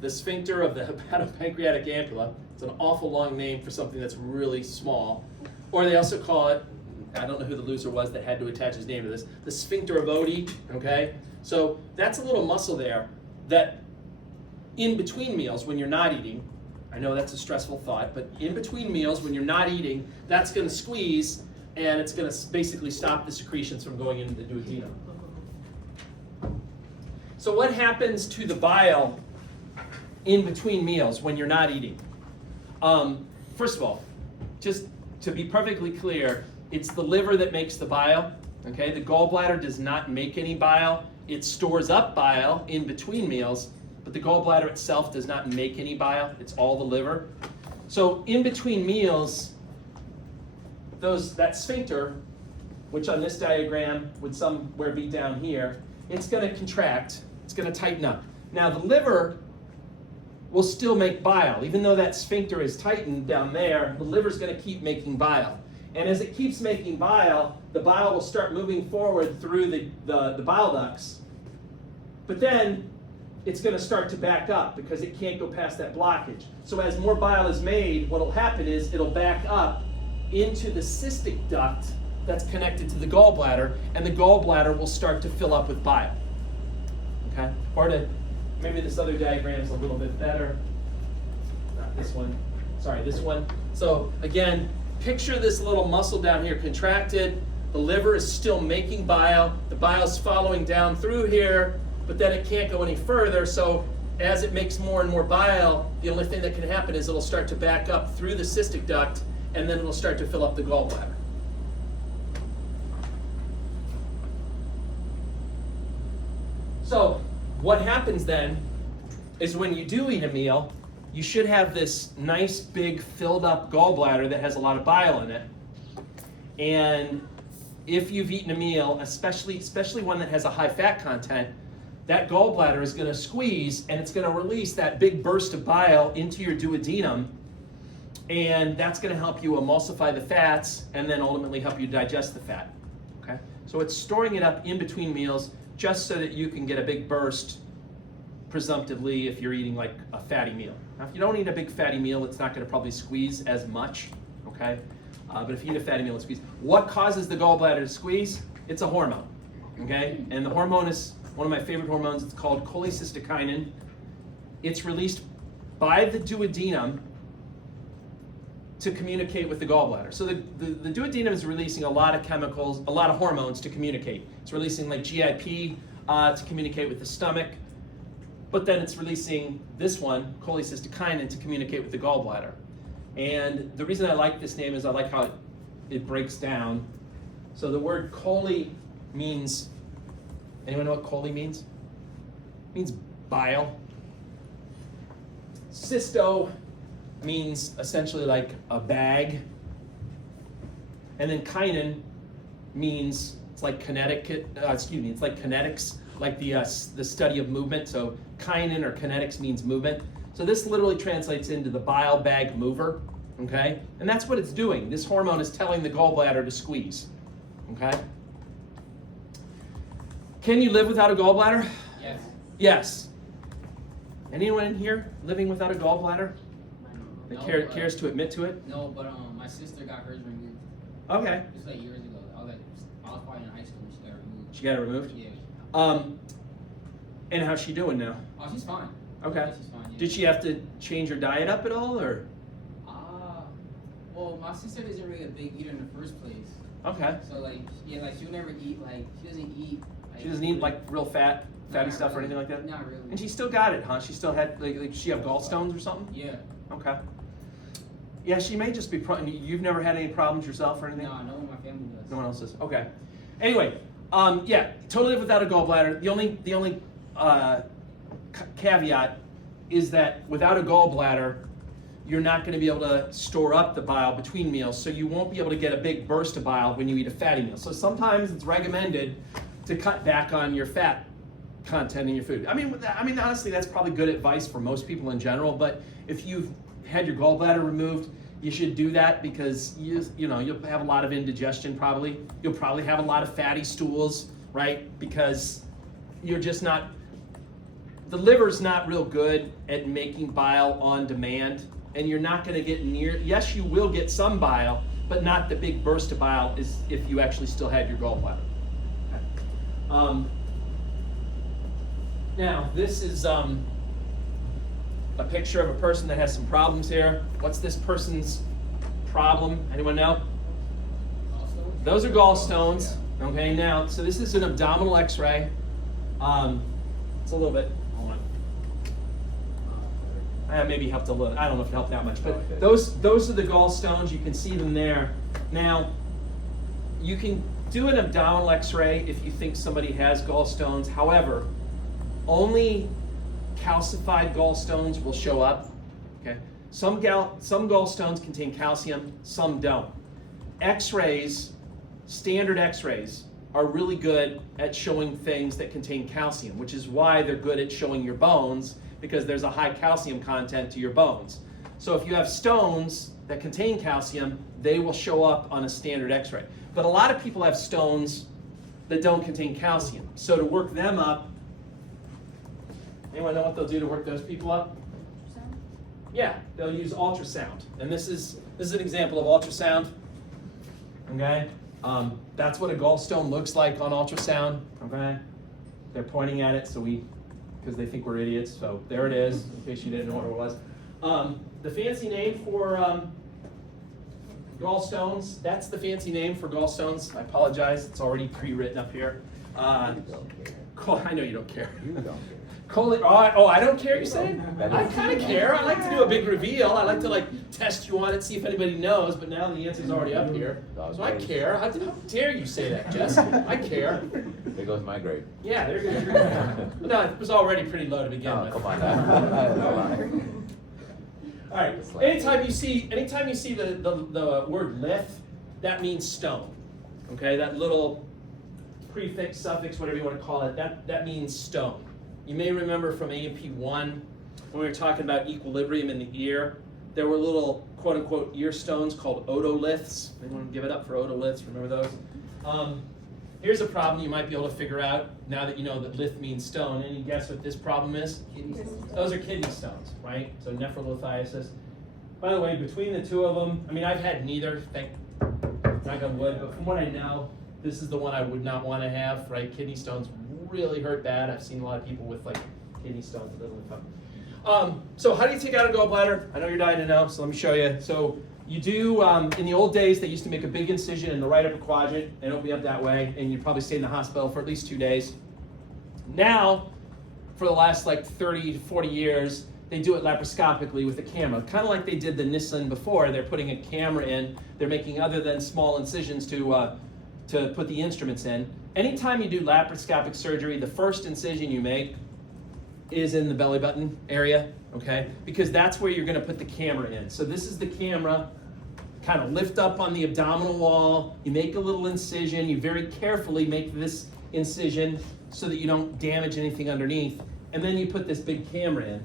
the sphincter of the hepatopancreatic ampulla. It's an awful long name for something that's really small. Or they also call it, I don't know who the loser was that had to attach his name to this, the sphincter of Oddi, okay? So that's a little muscle there that in between meals when you're not eating, I know that's a stressful thought, but in between meals when you're not eating, that's going to squeeze and it's going to basically stop the secretions from going into the duodenum. So what happens to the bile in between meals when you're not eating? First of all, just to be perfectly clear, it's the liver that makes the bile. Okay, the gallbladder does not make any bile. It stores up bile in between meals, but the gallbladder itself does not make any bile. It's all the liver. So in between meals, that sphincter, which on this diagram would somewhere be down here, it's going to contract. It's going to tighten up. Now the liver will still make bile. Even though that sphincter is tightened down there, the liver's going to keep making bile. And as it keeps making bile, the bile will start moving forward through the bile ducts. But then it's going to start to back up because it can't go past that blockage. So as more bile is made, what will happen is it'll back up into the cystic duct that's connected to the gallbladder, and the gallbladder will start to fill up with bile. Okay? Or maybe this other diagram's a little bit better. Not this one. Sorry, this one. So again, picture this little muscle down here contracted. The liver is still making bile. The bile's following down through here, but then it can't go any further. So as it makes more and more bile, the only thing that can happen is it'll start to back up through the cystic duct, and then it'll start to fill up the gallbladder. So what happens then is when you do eat a meal, you should have this nice big filled up gallbladder that has a lot of bile in it. And if you've eaten a meal, especially one that has a high fat content, that gallbladder is going to squeeze and it's going to release that big burst of bile into your duodenum, and that's going to help you emulsify the fats and then ultimately help you digest the fat. Okay? So it's storing it up in between meals just so that you can get a big burst, presumptively, if you're eating like a fatty meal. Now, if you don't eat a big fatty meal, it's not going to probably squeeze as much, okay? But if you eat a fatty meal, it squeezes. What causes the gallbladder to squeeze? It's a hormone, okay? And the hormone is one of my favorite hormones. It's called cholecystokinin. It's released by the duodenum to communicate with the gallbladder. So the duodenum is releasing a lot of chemicals, a lot of hormones to communicate. It's releasing like GIP to communicate with the stomach, but then it's releasing this one, cholecystokinin, to communicate with the gallbladder. And the reason I like this name is I like how it breaks down. So the word chole means, anyone know what chole means? It means bile. Cysto means essentially like a bag. And then kinin means, it's like it's like kinetics, like the study of movement. So kinin or kinetics means movement. So this literally translates into the bile bag mover, okay? And that's what it's doing. This hormone is telling the gallbladder to squeeze, okay? Can you live without a gallbladder? Yes. Yes. Anyone in here living without a gallbladder that No, cares to admit to it? No, but my sister got hers removed. Okay. Just like years ago. I was probably in high school when she got removed. She got it removed? Yeah. And how's she doing now? Oh, she's fine. Okay. Yeah, she's fine. Yeah. Did she have to change her diet up at all, or? Well, my sister isn't really a big eater in the first place. Okay. So like, yeah, like she'll never eat like she doesn't eat. Like, She doesn't eat like real fatty not stuff or really. anything like that? Not really. And she still got it, huh? She still had, like she have gallstones or something? Yeah. Okay. Yeah, she may just be, you've never had any problems yourself or anything? No, no one in my family does. No one else does. Okay. Anyway, yeah, totally live without a gallbladder. The only caveat is that without a gallbladder, you're not going to be able to store up the bile between meals, so you won't be able to get a big burst of bile when you eat a fatty meal. So sometimes it's recommended to cut back on your fat content in your food. I mean, honestly, that's probably good advice for most people in general. But if you've had your gallbladder removed, you should do that because you know you'll have a lot of indigestion. Probably you'll probably have a lot of fatty stools, right? Because you're just not. The liver's not real good at making bile on demand, and you're not going to get near. Yes, you will get some bile, but not the big burst of bile is if you actually still had your gallbladder. Okay. Now, this is a picture of a person that has some problems here. What's this person's problem? Anyone know? Gallstones? Those are gallstones. Okay, now, so this is an abdominal x-ray. It's a little bit, hold on. Maybe helped a little, I don't know if it helped that much, but those are the gallstones. You can see them there. Now, you can do an abdominal x-ray if you think somebody has gallstones. However, only calcified gallstones will show up. Okay, some gallstones contain calcium, some don't. X-rays, standard X-rays, are really good at showing things that contain calcium, which is why they're good at showing your bones, because there's a high calcium content to your bones. So if you have stones that contain calcium, they will show up on a standard X-ray. But a lot of people have stones that don't contain calcium. So to work them up, anyone know what they'll do to work those people up? Ultrasound? Yeah, they'll use ultrasound. And this is an example of ultrasound. Okay? That's what a gallstone looks like on ultrasound. Okay? They're pointing at it because they think we're idiots. So there it is, in case you didn't know what it was. The fancy name for gallstones, that's the fancy name for gallstones. I apologize, it's already pre-written up here. You don't care. I know you don't care. You don't care. I don't care, you're saying? I kind of care. I like to do a big reveal. I like to test you on it, see if anybody knows, but now the answer's already up here. So I care. How dare you say that, Jess? I care. There goes my grade. Yeah, there goes your grade. No, it was already pretty low to begin Oh, with. come on now. All right. Anytime you see the word lith, that means stone. Okay, that little prefix, suffix, whatever you want to call it, that means stone. You may remember from A&P 1 when we were talking about equilibrium in the ear. There were little quote-unquote ear stones called otoliths. Anyone give it up for otoliths? Remember those? Here's a problem you might be able to figure out now that you know that lith means stone. Any guess what this problem is? Kidney stones. Those are kidney stones, right? So nephrolithiasis. By the way, between the two of them, I've had neither, knock on wood, but from what I know, this is the one I would not want to have, right? Kidney stones really hurt bad. I've seen a lot of people with kidney stones. It doesn't look fun. So how do you take out a gallbladder? I know you're dying to know, so let me show you. So you do, in the old days, they used to make a big incision in the right upper quadrant and open you up that way, and you'd probably stay in the hospital for at least 2 days. Now, for the last 30 to 40 years, they do it laparoscopically with a camera, kind of like they did the Nissen before. They're putting a camera in. They're making other than small incisions to put the instruments in. Anytime you do laparoscopic surgery, the first incision you make is in the belly button area, okay? Because that's where you're gonna put the camera in. So this is the camera, kind of lift up on the abdominal wall, you make a little incision, you very carefully make this incision so that you don't damage anything underneath, and then you put this big camera in.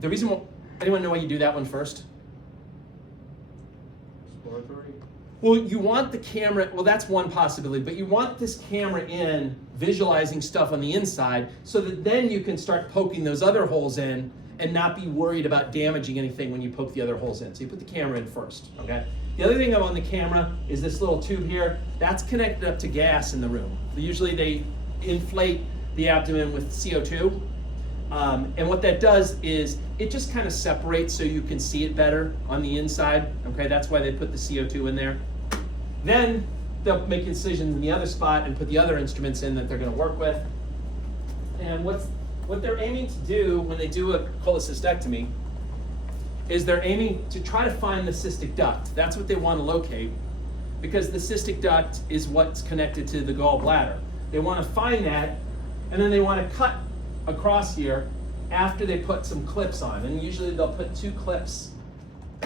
The reason, anyone know why you do that one first? Exploratory. Well, you want the camera, well, that's one possibility, but you want this camera in, visualizing stuff on the inside, so that then you can start poking those other holes in and not be worried about damaging anything when you poke the other holes in. So you put the camera in first, okay? The other thing on the camera is this little tube here. That's connected up to gas in the room. Usually they inflate the abdomen with CO2. And what that does is it just kind of separates so you can see it better on the inside, okay? That's why they put the CO2 in there. Then they'll make incisions in the other spot and put the other instruments in that they're gonna work with. And what they're aiming to do when they do a cholecystectomy is they're aiming to try to find the cystic duct. That's what they want to locate, because the cystic duct is what's connected to the gallbladder. They want to find that, and then they want to cut across here after they put some clips on. And usually they'll put 2 clips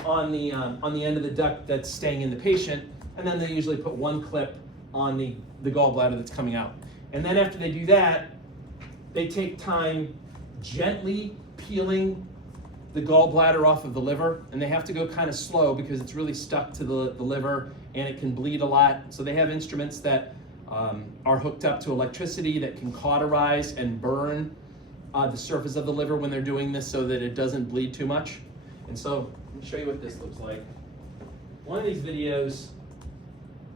on the end of the duct that's staying in the patient, and then they usually put 1 clip on the gallbladder that's coming out. And then after they do that, they take time gently peeling the gallbladder off of the liver, and they have to go kind of slow because it's really stuck to the liver and it can bleed a lot. So they have instruments that are hooked up to electricity that can cauterize and burn the surface of the liver when they're doing this so that it doesn't bleed too much. And so let me show you what this looks like. One of these videos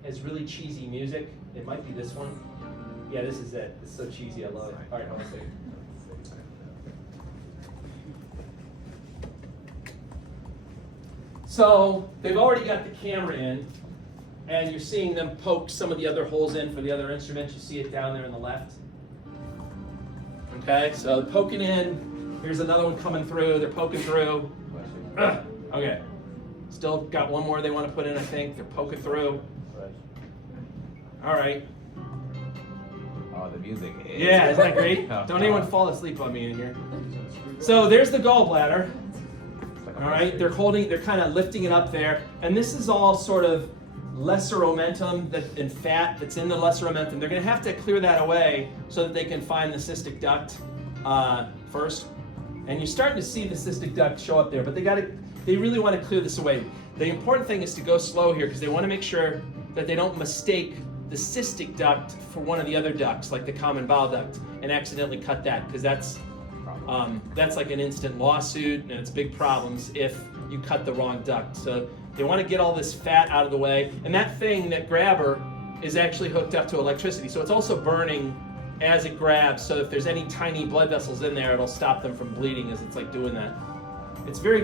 has really cheesy music. It might be this one. Yeah, this is it. It's so cheesy, I love it. All right, hold on a second. So they've already got the camera in, and you're seeing them poke some of the other holes in for the other instruments. You see it down there on the left. Okay, so poking in. Here's another one coming through. They're poking through. Okay, still got one more they want to put in, I think. They're poking through. All right. Oh, the music. Yeah, isn't that great? Don't anyone fall asleep on me in here. So there's the gallbladder. All right, they're kind of lifting it up there, and this is all sort of lesser omentum and fat that's in the lesser omentum. They're going to have to clear that away so that they can find the cystic duct first. And you're starting to see the cystic duct show up there, but they really want to clear this away. The important thing is to go slow here because they want to make sure that they don't mistake the cystic duct for one of the other ducts, like the common bile duct, and accidentally cut that, because that's like an instant lawsuit, and it's big problems if you cut the wrong duct. So they want to get all this fat out of the way, and that thing, that grabber, is actually hooked up to electricity, so it's also burning as it grabs, so if there's any tiny blood vessels in there, it'll stop them from bleeding as it's like doing that.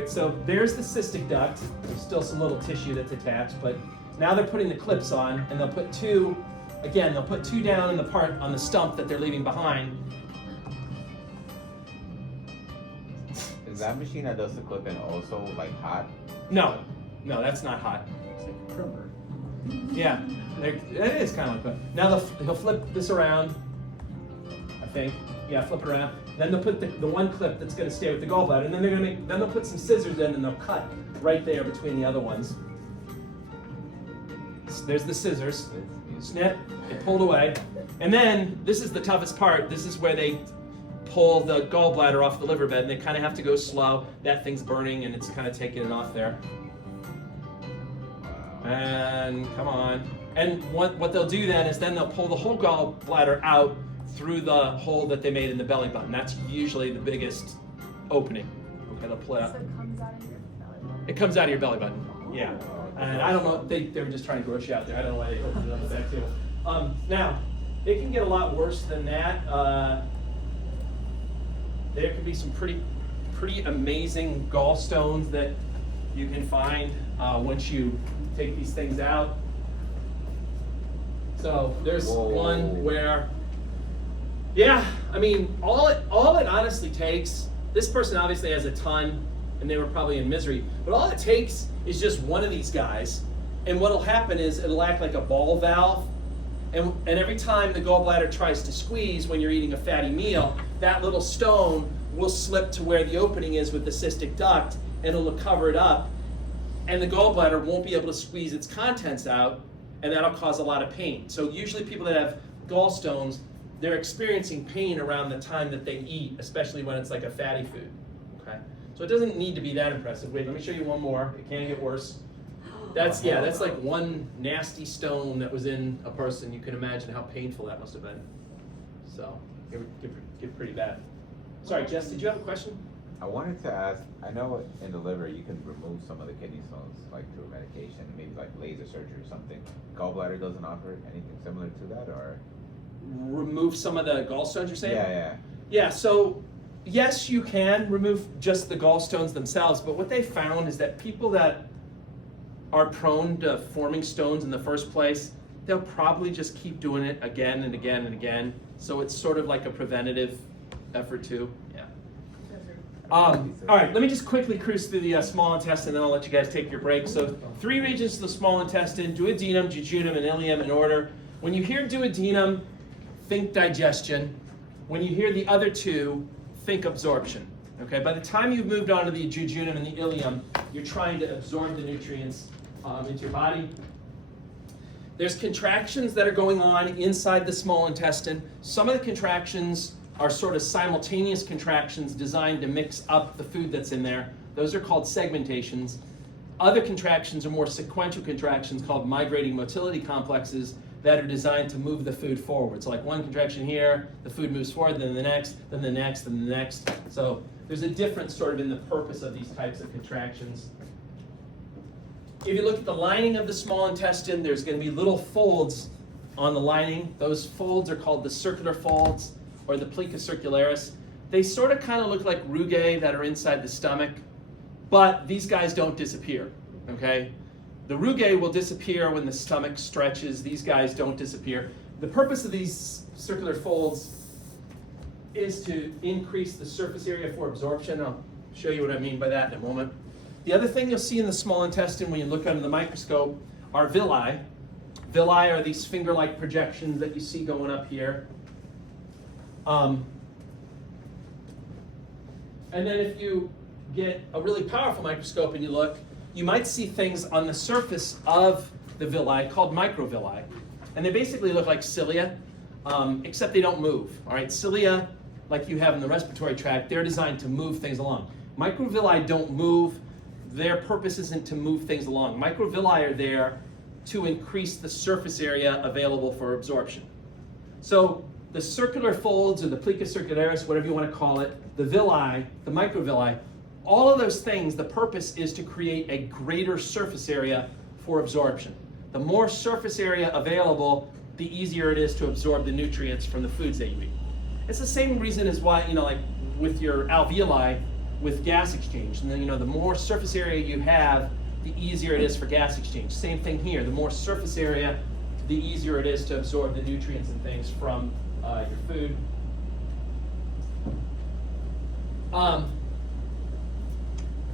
So there's the cystic duct. There's still some little tissue that's attached, but now they're putting the clips on, and they'll put 2 down in the part on the stump that they're leaving behind. Is that machine that does the clipping also like hot? No, that's not hot. It's like a crumber. Yeah, it is kind of like that. Now he'll flip this around, I think. Yeah, flip it around. Then they'll put the 1 clip that's going to stay with the gallbladder, and then they'll put some scissors in, and they'll cut right there between the other ones. There's the scissors. Snip, it pulled away. And then, this is the toughest part. This is where they pull the gallbladder off the liver bed, and they kind of have to go slow. That thing's burning, and it's kind of taking it off there. And come on. And what they'll do then is they'll pull the whole gallbladder out through the hole that they made in the belly button. That's usually the biggest opening. Okay, they'll pull it out. So it comes out of your belly button. It comes out of your belly button. Yeah. And I don't know, they were just trying to gross you out there. I don't know why they opened it up with that too. Now, it can get a lot worse than that. There can be some pretty amazing gallstones that you can find once you take these things out. So there's one where, yeah, I mean, all it honestly takes, this person obviously has a ton, and they were probably in misery, but all it takes is just one of these guys, and what'll happen is it'll act like a ball valve, and every time the gallbladder tries to squeeze when you're eating a fatty meal, that little stone will slip to where the opening is with the cystic duct, and it'll cover it up, and the gallbladder won't be able to squeeze its contents out, and that'll cause a lot of pain. So usually people that have gallstones, they're experiencing pain around the time that they eat, especially when it's like a fatty food. Okay, so it doesn't need to be that impressive. Wait, let me show you one more. It can get worse. That's like one nasty stone that was in a person. You can imagine how painful that must have been. So it would get pretty bad. Sorry, Jess, did you have a question? I wanted to ask, I know in the liver you can remove some of the kidney stones, like through medication, maybe like laser surgery or something. Gallbladder doesn't offer anything similar to that, or? Remove some of the gallstones, you're saying? Yeah. Yeah, so yes, you can remove just the gallstones themselves, but what they found is that people that are prone to forming stones in the first place, they'll probably just keep doing it again and again and again. So it's sort of like a preventative effort too. Yeah. All right, let me just quickly cruise through the small intestine, then I'll let you guys take your break. So 3 regions of the small intestine: duodenum, jejunum, and ileum in order. When you hear duodenum, think digestion. When you hear the other 2, think absorption. Okay, by the time you've moved on to the jejunum and the ileum, you're trying to absorb the nutrients into your body. There's contractions that are going on inside the small intestine. Some of the contractions are sort of simultaneous contractions designed to mix up the food that's in there. Those are called segmentations. Other contractions are more sequential contractions called migrating motility complexes that are designed to move the food forward. So like one contraction here, the food moves forward, then the next, then the next, then the next. So there's a difference sort of in the purpose of these types of contractions. If you look at the lining of the small intestine, there's going to be little folds on the lining. Those folds are called the circular folds or the plica circularis. They sort of kind of look like rugae that are inside the stomach, but these guys don't disappear, okay? The rugae will disappear when the stomach stretches. These guys don't disappear. The purpose of these circular folds is to increase the surface area for absorption. I'll show you what I mean by that in a moment. The other thing you'll see in the small intestine when you look under the microscope are villi. Villi are these finger-like projections that you see going up here. And then if you get a really powerful microscope and you look, you might see things on the surface of the villi called microvilli. And they basically look like cilia, except they don't move. All right, cilia, like you have in the respiratory tract, they're designed to move things along. Microvilli don't move. Their purpose isn't to move things along. Microvilli are there to increase the surface area available for absorption. So the circular folds or the plica circularis, whatever you want to call it, the villi, the microvilli, all of those things, the purpose is to create a greater surface area for absorption. The more surface area available, the easier it is to absorb the nutrients from the foods that you eat. It's the same reason as why, like with your alveoli, with gas exchange. And then, the more surface area you have, the easier it is for gas exchange. Same thing here. The more surface area, the easier it is to absorb the nutrients and things from your food.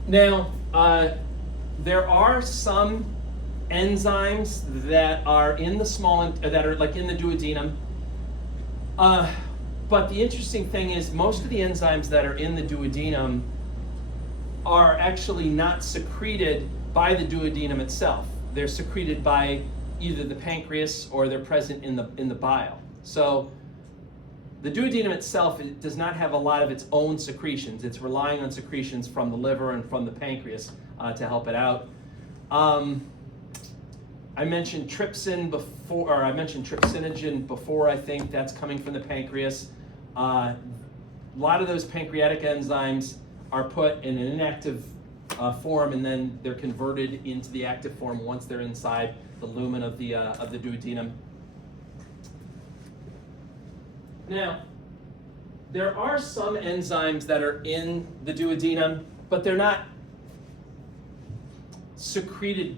Now, there are some enzymes that are in the that are like in the duodenum. But the interesting thing is most of the enzymes that are in the duodenum are actually not secreted by the duodenum itself. They're secreted by either the pancreas or they're present in the bile. So the duodenum itself, it does not have a lot of its own secretions. It's relying on secretions from the liver and from the pancreas to help it out. I mentioned trypsin before, or I mentioned trypsinogen before. I think that's coming from the pancreas. A lot of those pancreatic enzymes are put in an inactive form, and then they're converted into the active form once they're inside the lumen of the duodenum. Now, there are some enzymes that are in the duodenum, but they're not secreted.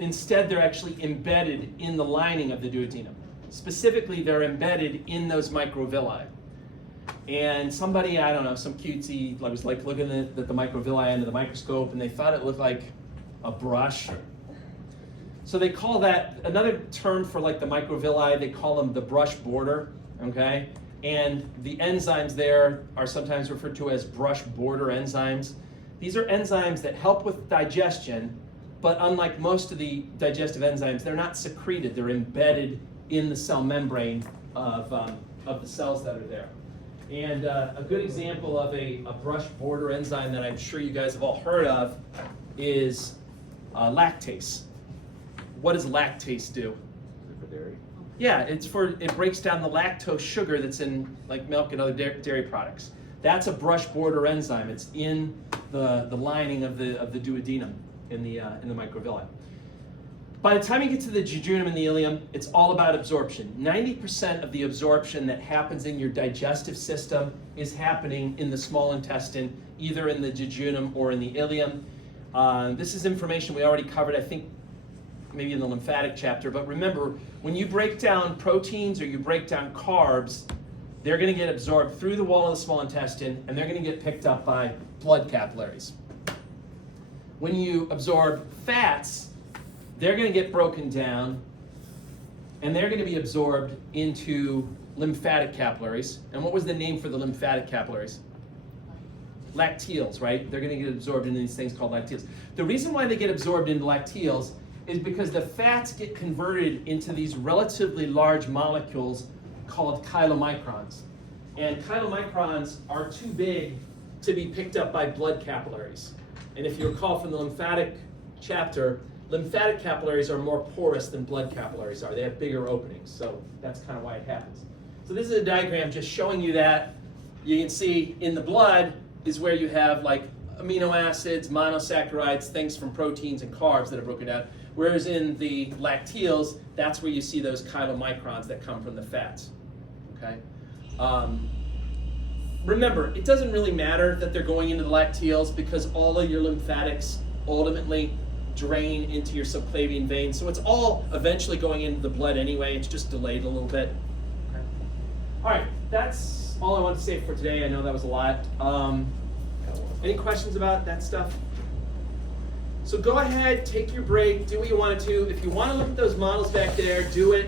Instead, they're actually embedded in the lining of the duodenum. Specifically, they're embedded in those microvilli. And somebody, I don't know, some cutesy was like looking at the microvilli under the microscope, and they thought it looked like a brush. So they call that, another term for like the microvilli, they call them the brush border, okay? And the enzymes there are sometimes referred to as brush border enzymes. These are enzymes that help with digestion, but unlike most of the digestive enzymes, they're not secreted. They're embedded in the cell membrane of the cells that are there. And a good example of a brush border enzyme that I'm sure you guys have all heard of is lactase. What does lactase do? Is it for dairy? Yeah, it breaks down the lactose sugar that's in like milk and other dairy products. That's a brush border enzyme. It's in the lining of the duodenum in the microvilli. By the time you get to the jejunum and the ileum, it's all about absorption. 90% of the absorption that happens in your digestive system is happening in the small intestine, either in the jejunum or in the ileum. This is information we already covered, I think, maybe in the lymphatic chapter. But remember, when you break down proteins or you break down carbs, they're going to get absorbed through the wall of the small intestine, and they're going to get picked up by blood capillaries. When you absorb fats, they're going to get broken down, and they're going to be absorbed into lymphatic capillaries. And what was the name for the lymphatic capillaries? Lacteals, right? They're going to get absorbed into these things called lacteals. The reason why they get absorbed into lacteals is because the fats get converted into these relatively large molecules called chylomicrons. And chylomicrons are too big to be picked up by blood capillaries. And if you recall from the lymphatic chapter, lymphatic capillaries are more porous than blood capillaries are. They have bigger openings, so that's kind of why it happens. So this is a diagram just showing you that. You can see in the blood is where you have like amino acids, monosaccharides, things from proteins and carbs that are broken down. Whereas in the lacteals, that's where you see those chylomicrons that come from the fats. Okay. Remember, it doesn't really matter that they're going into the lacteals because all of your lymphatics ultimately drain into your subclavian vein. So it's all eventually going into the blood anyway. It's just delayed a little bit. Okay. All right, that's all I want to say for today. I know that was a lot. Any questions about that stuff? So go ahead, take your break, do what you want to. If you want to look at those models back there, do it.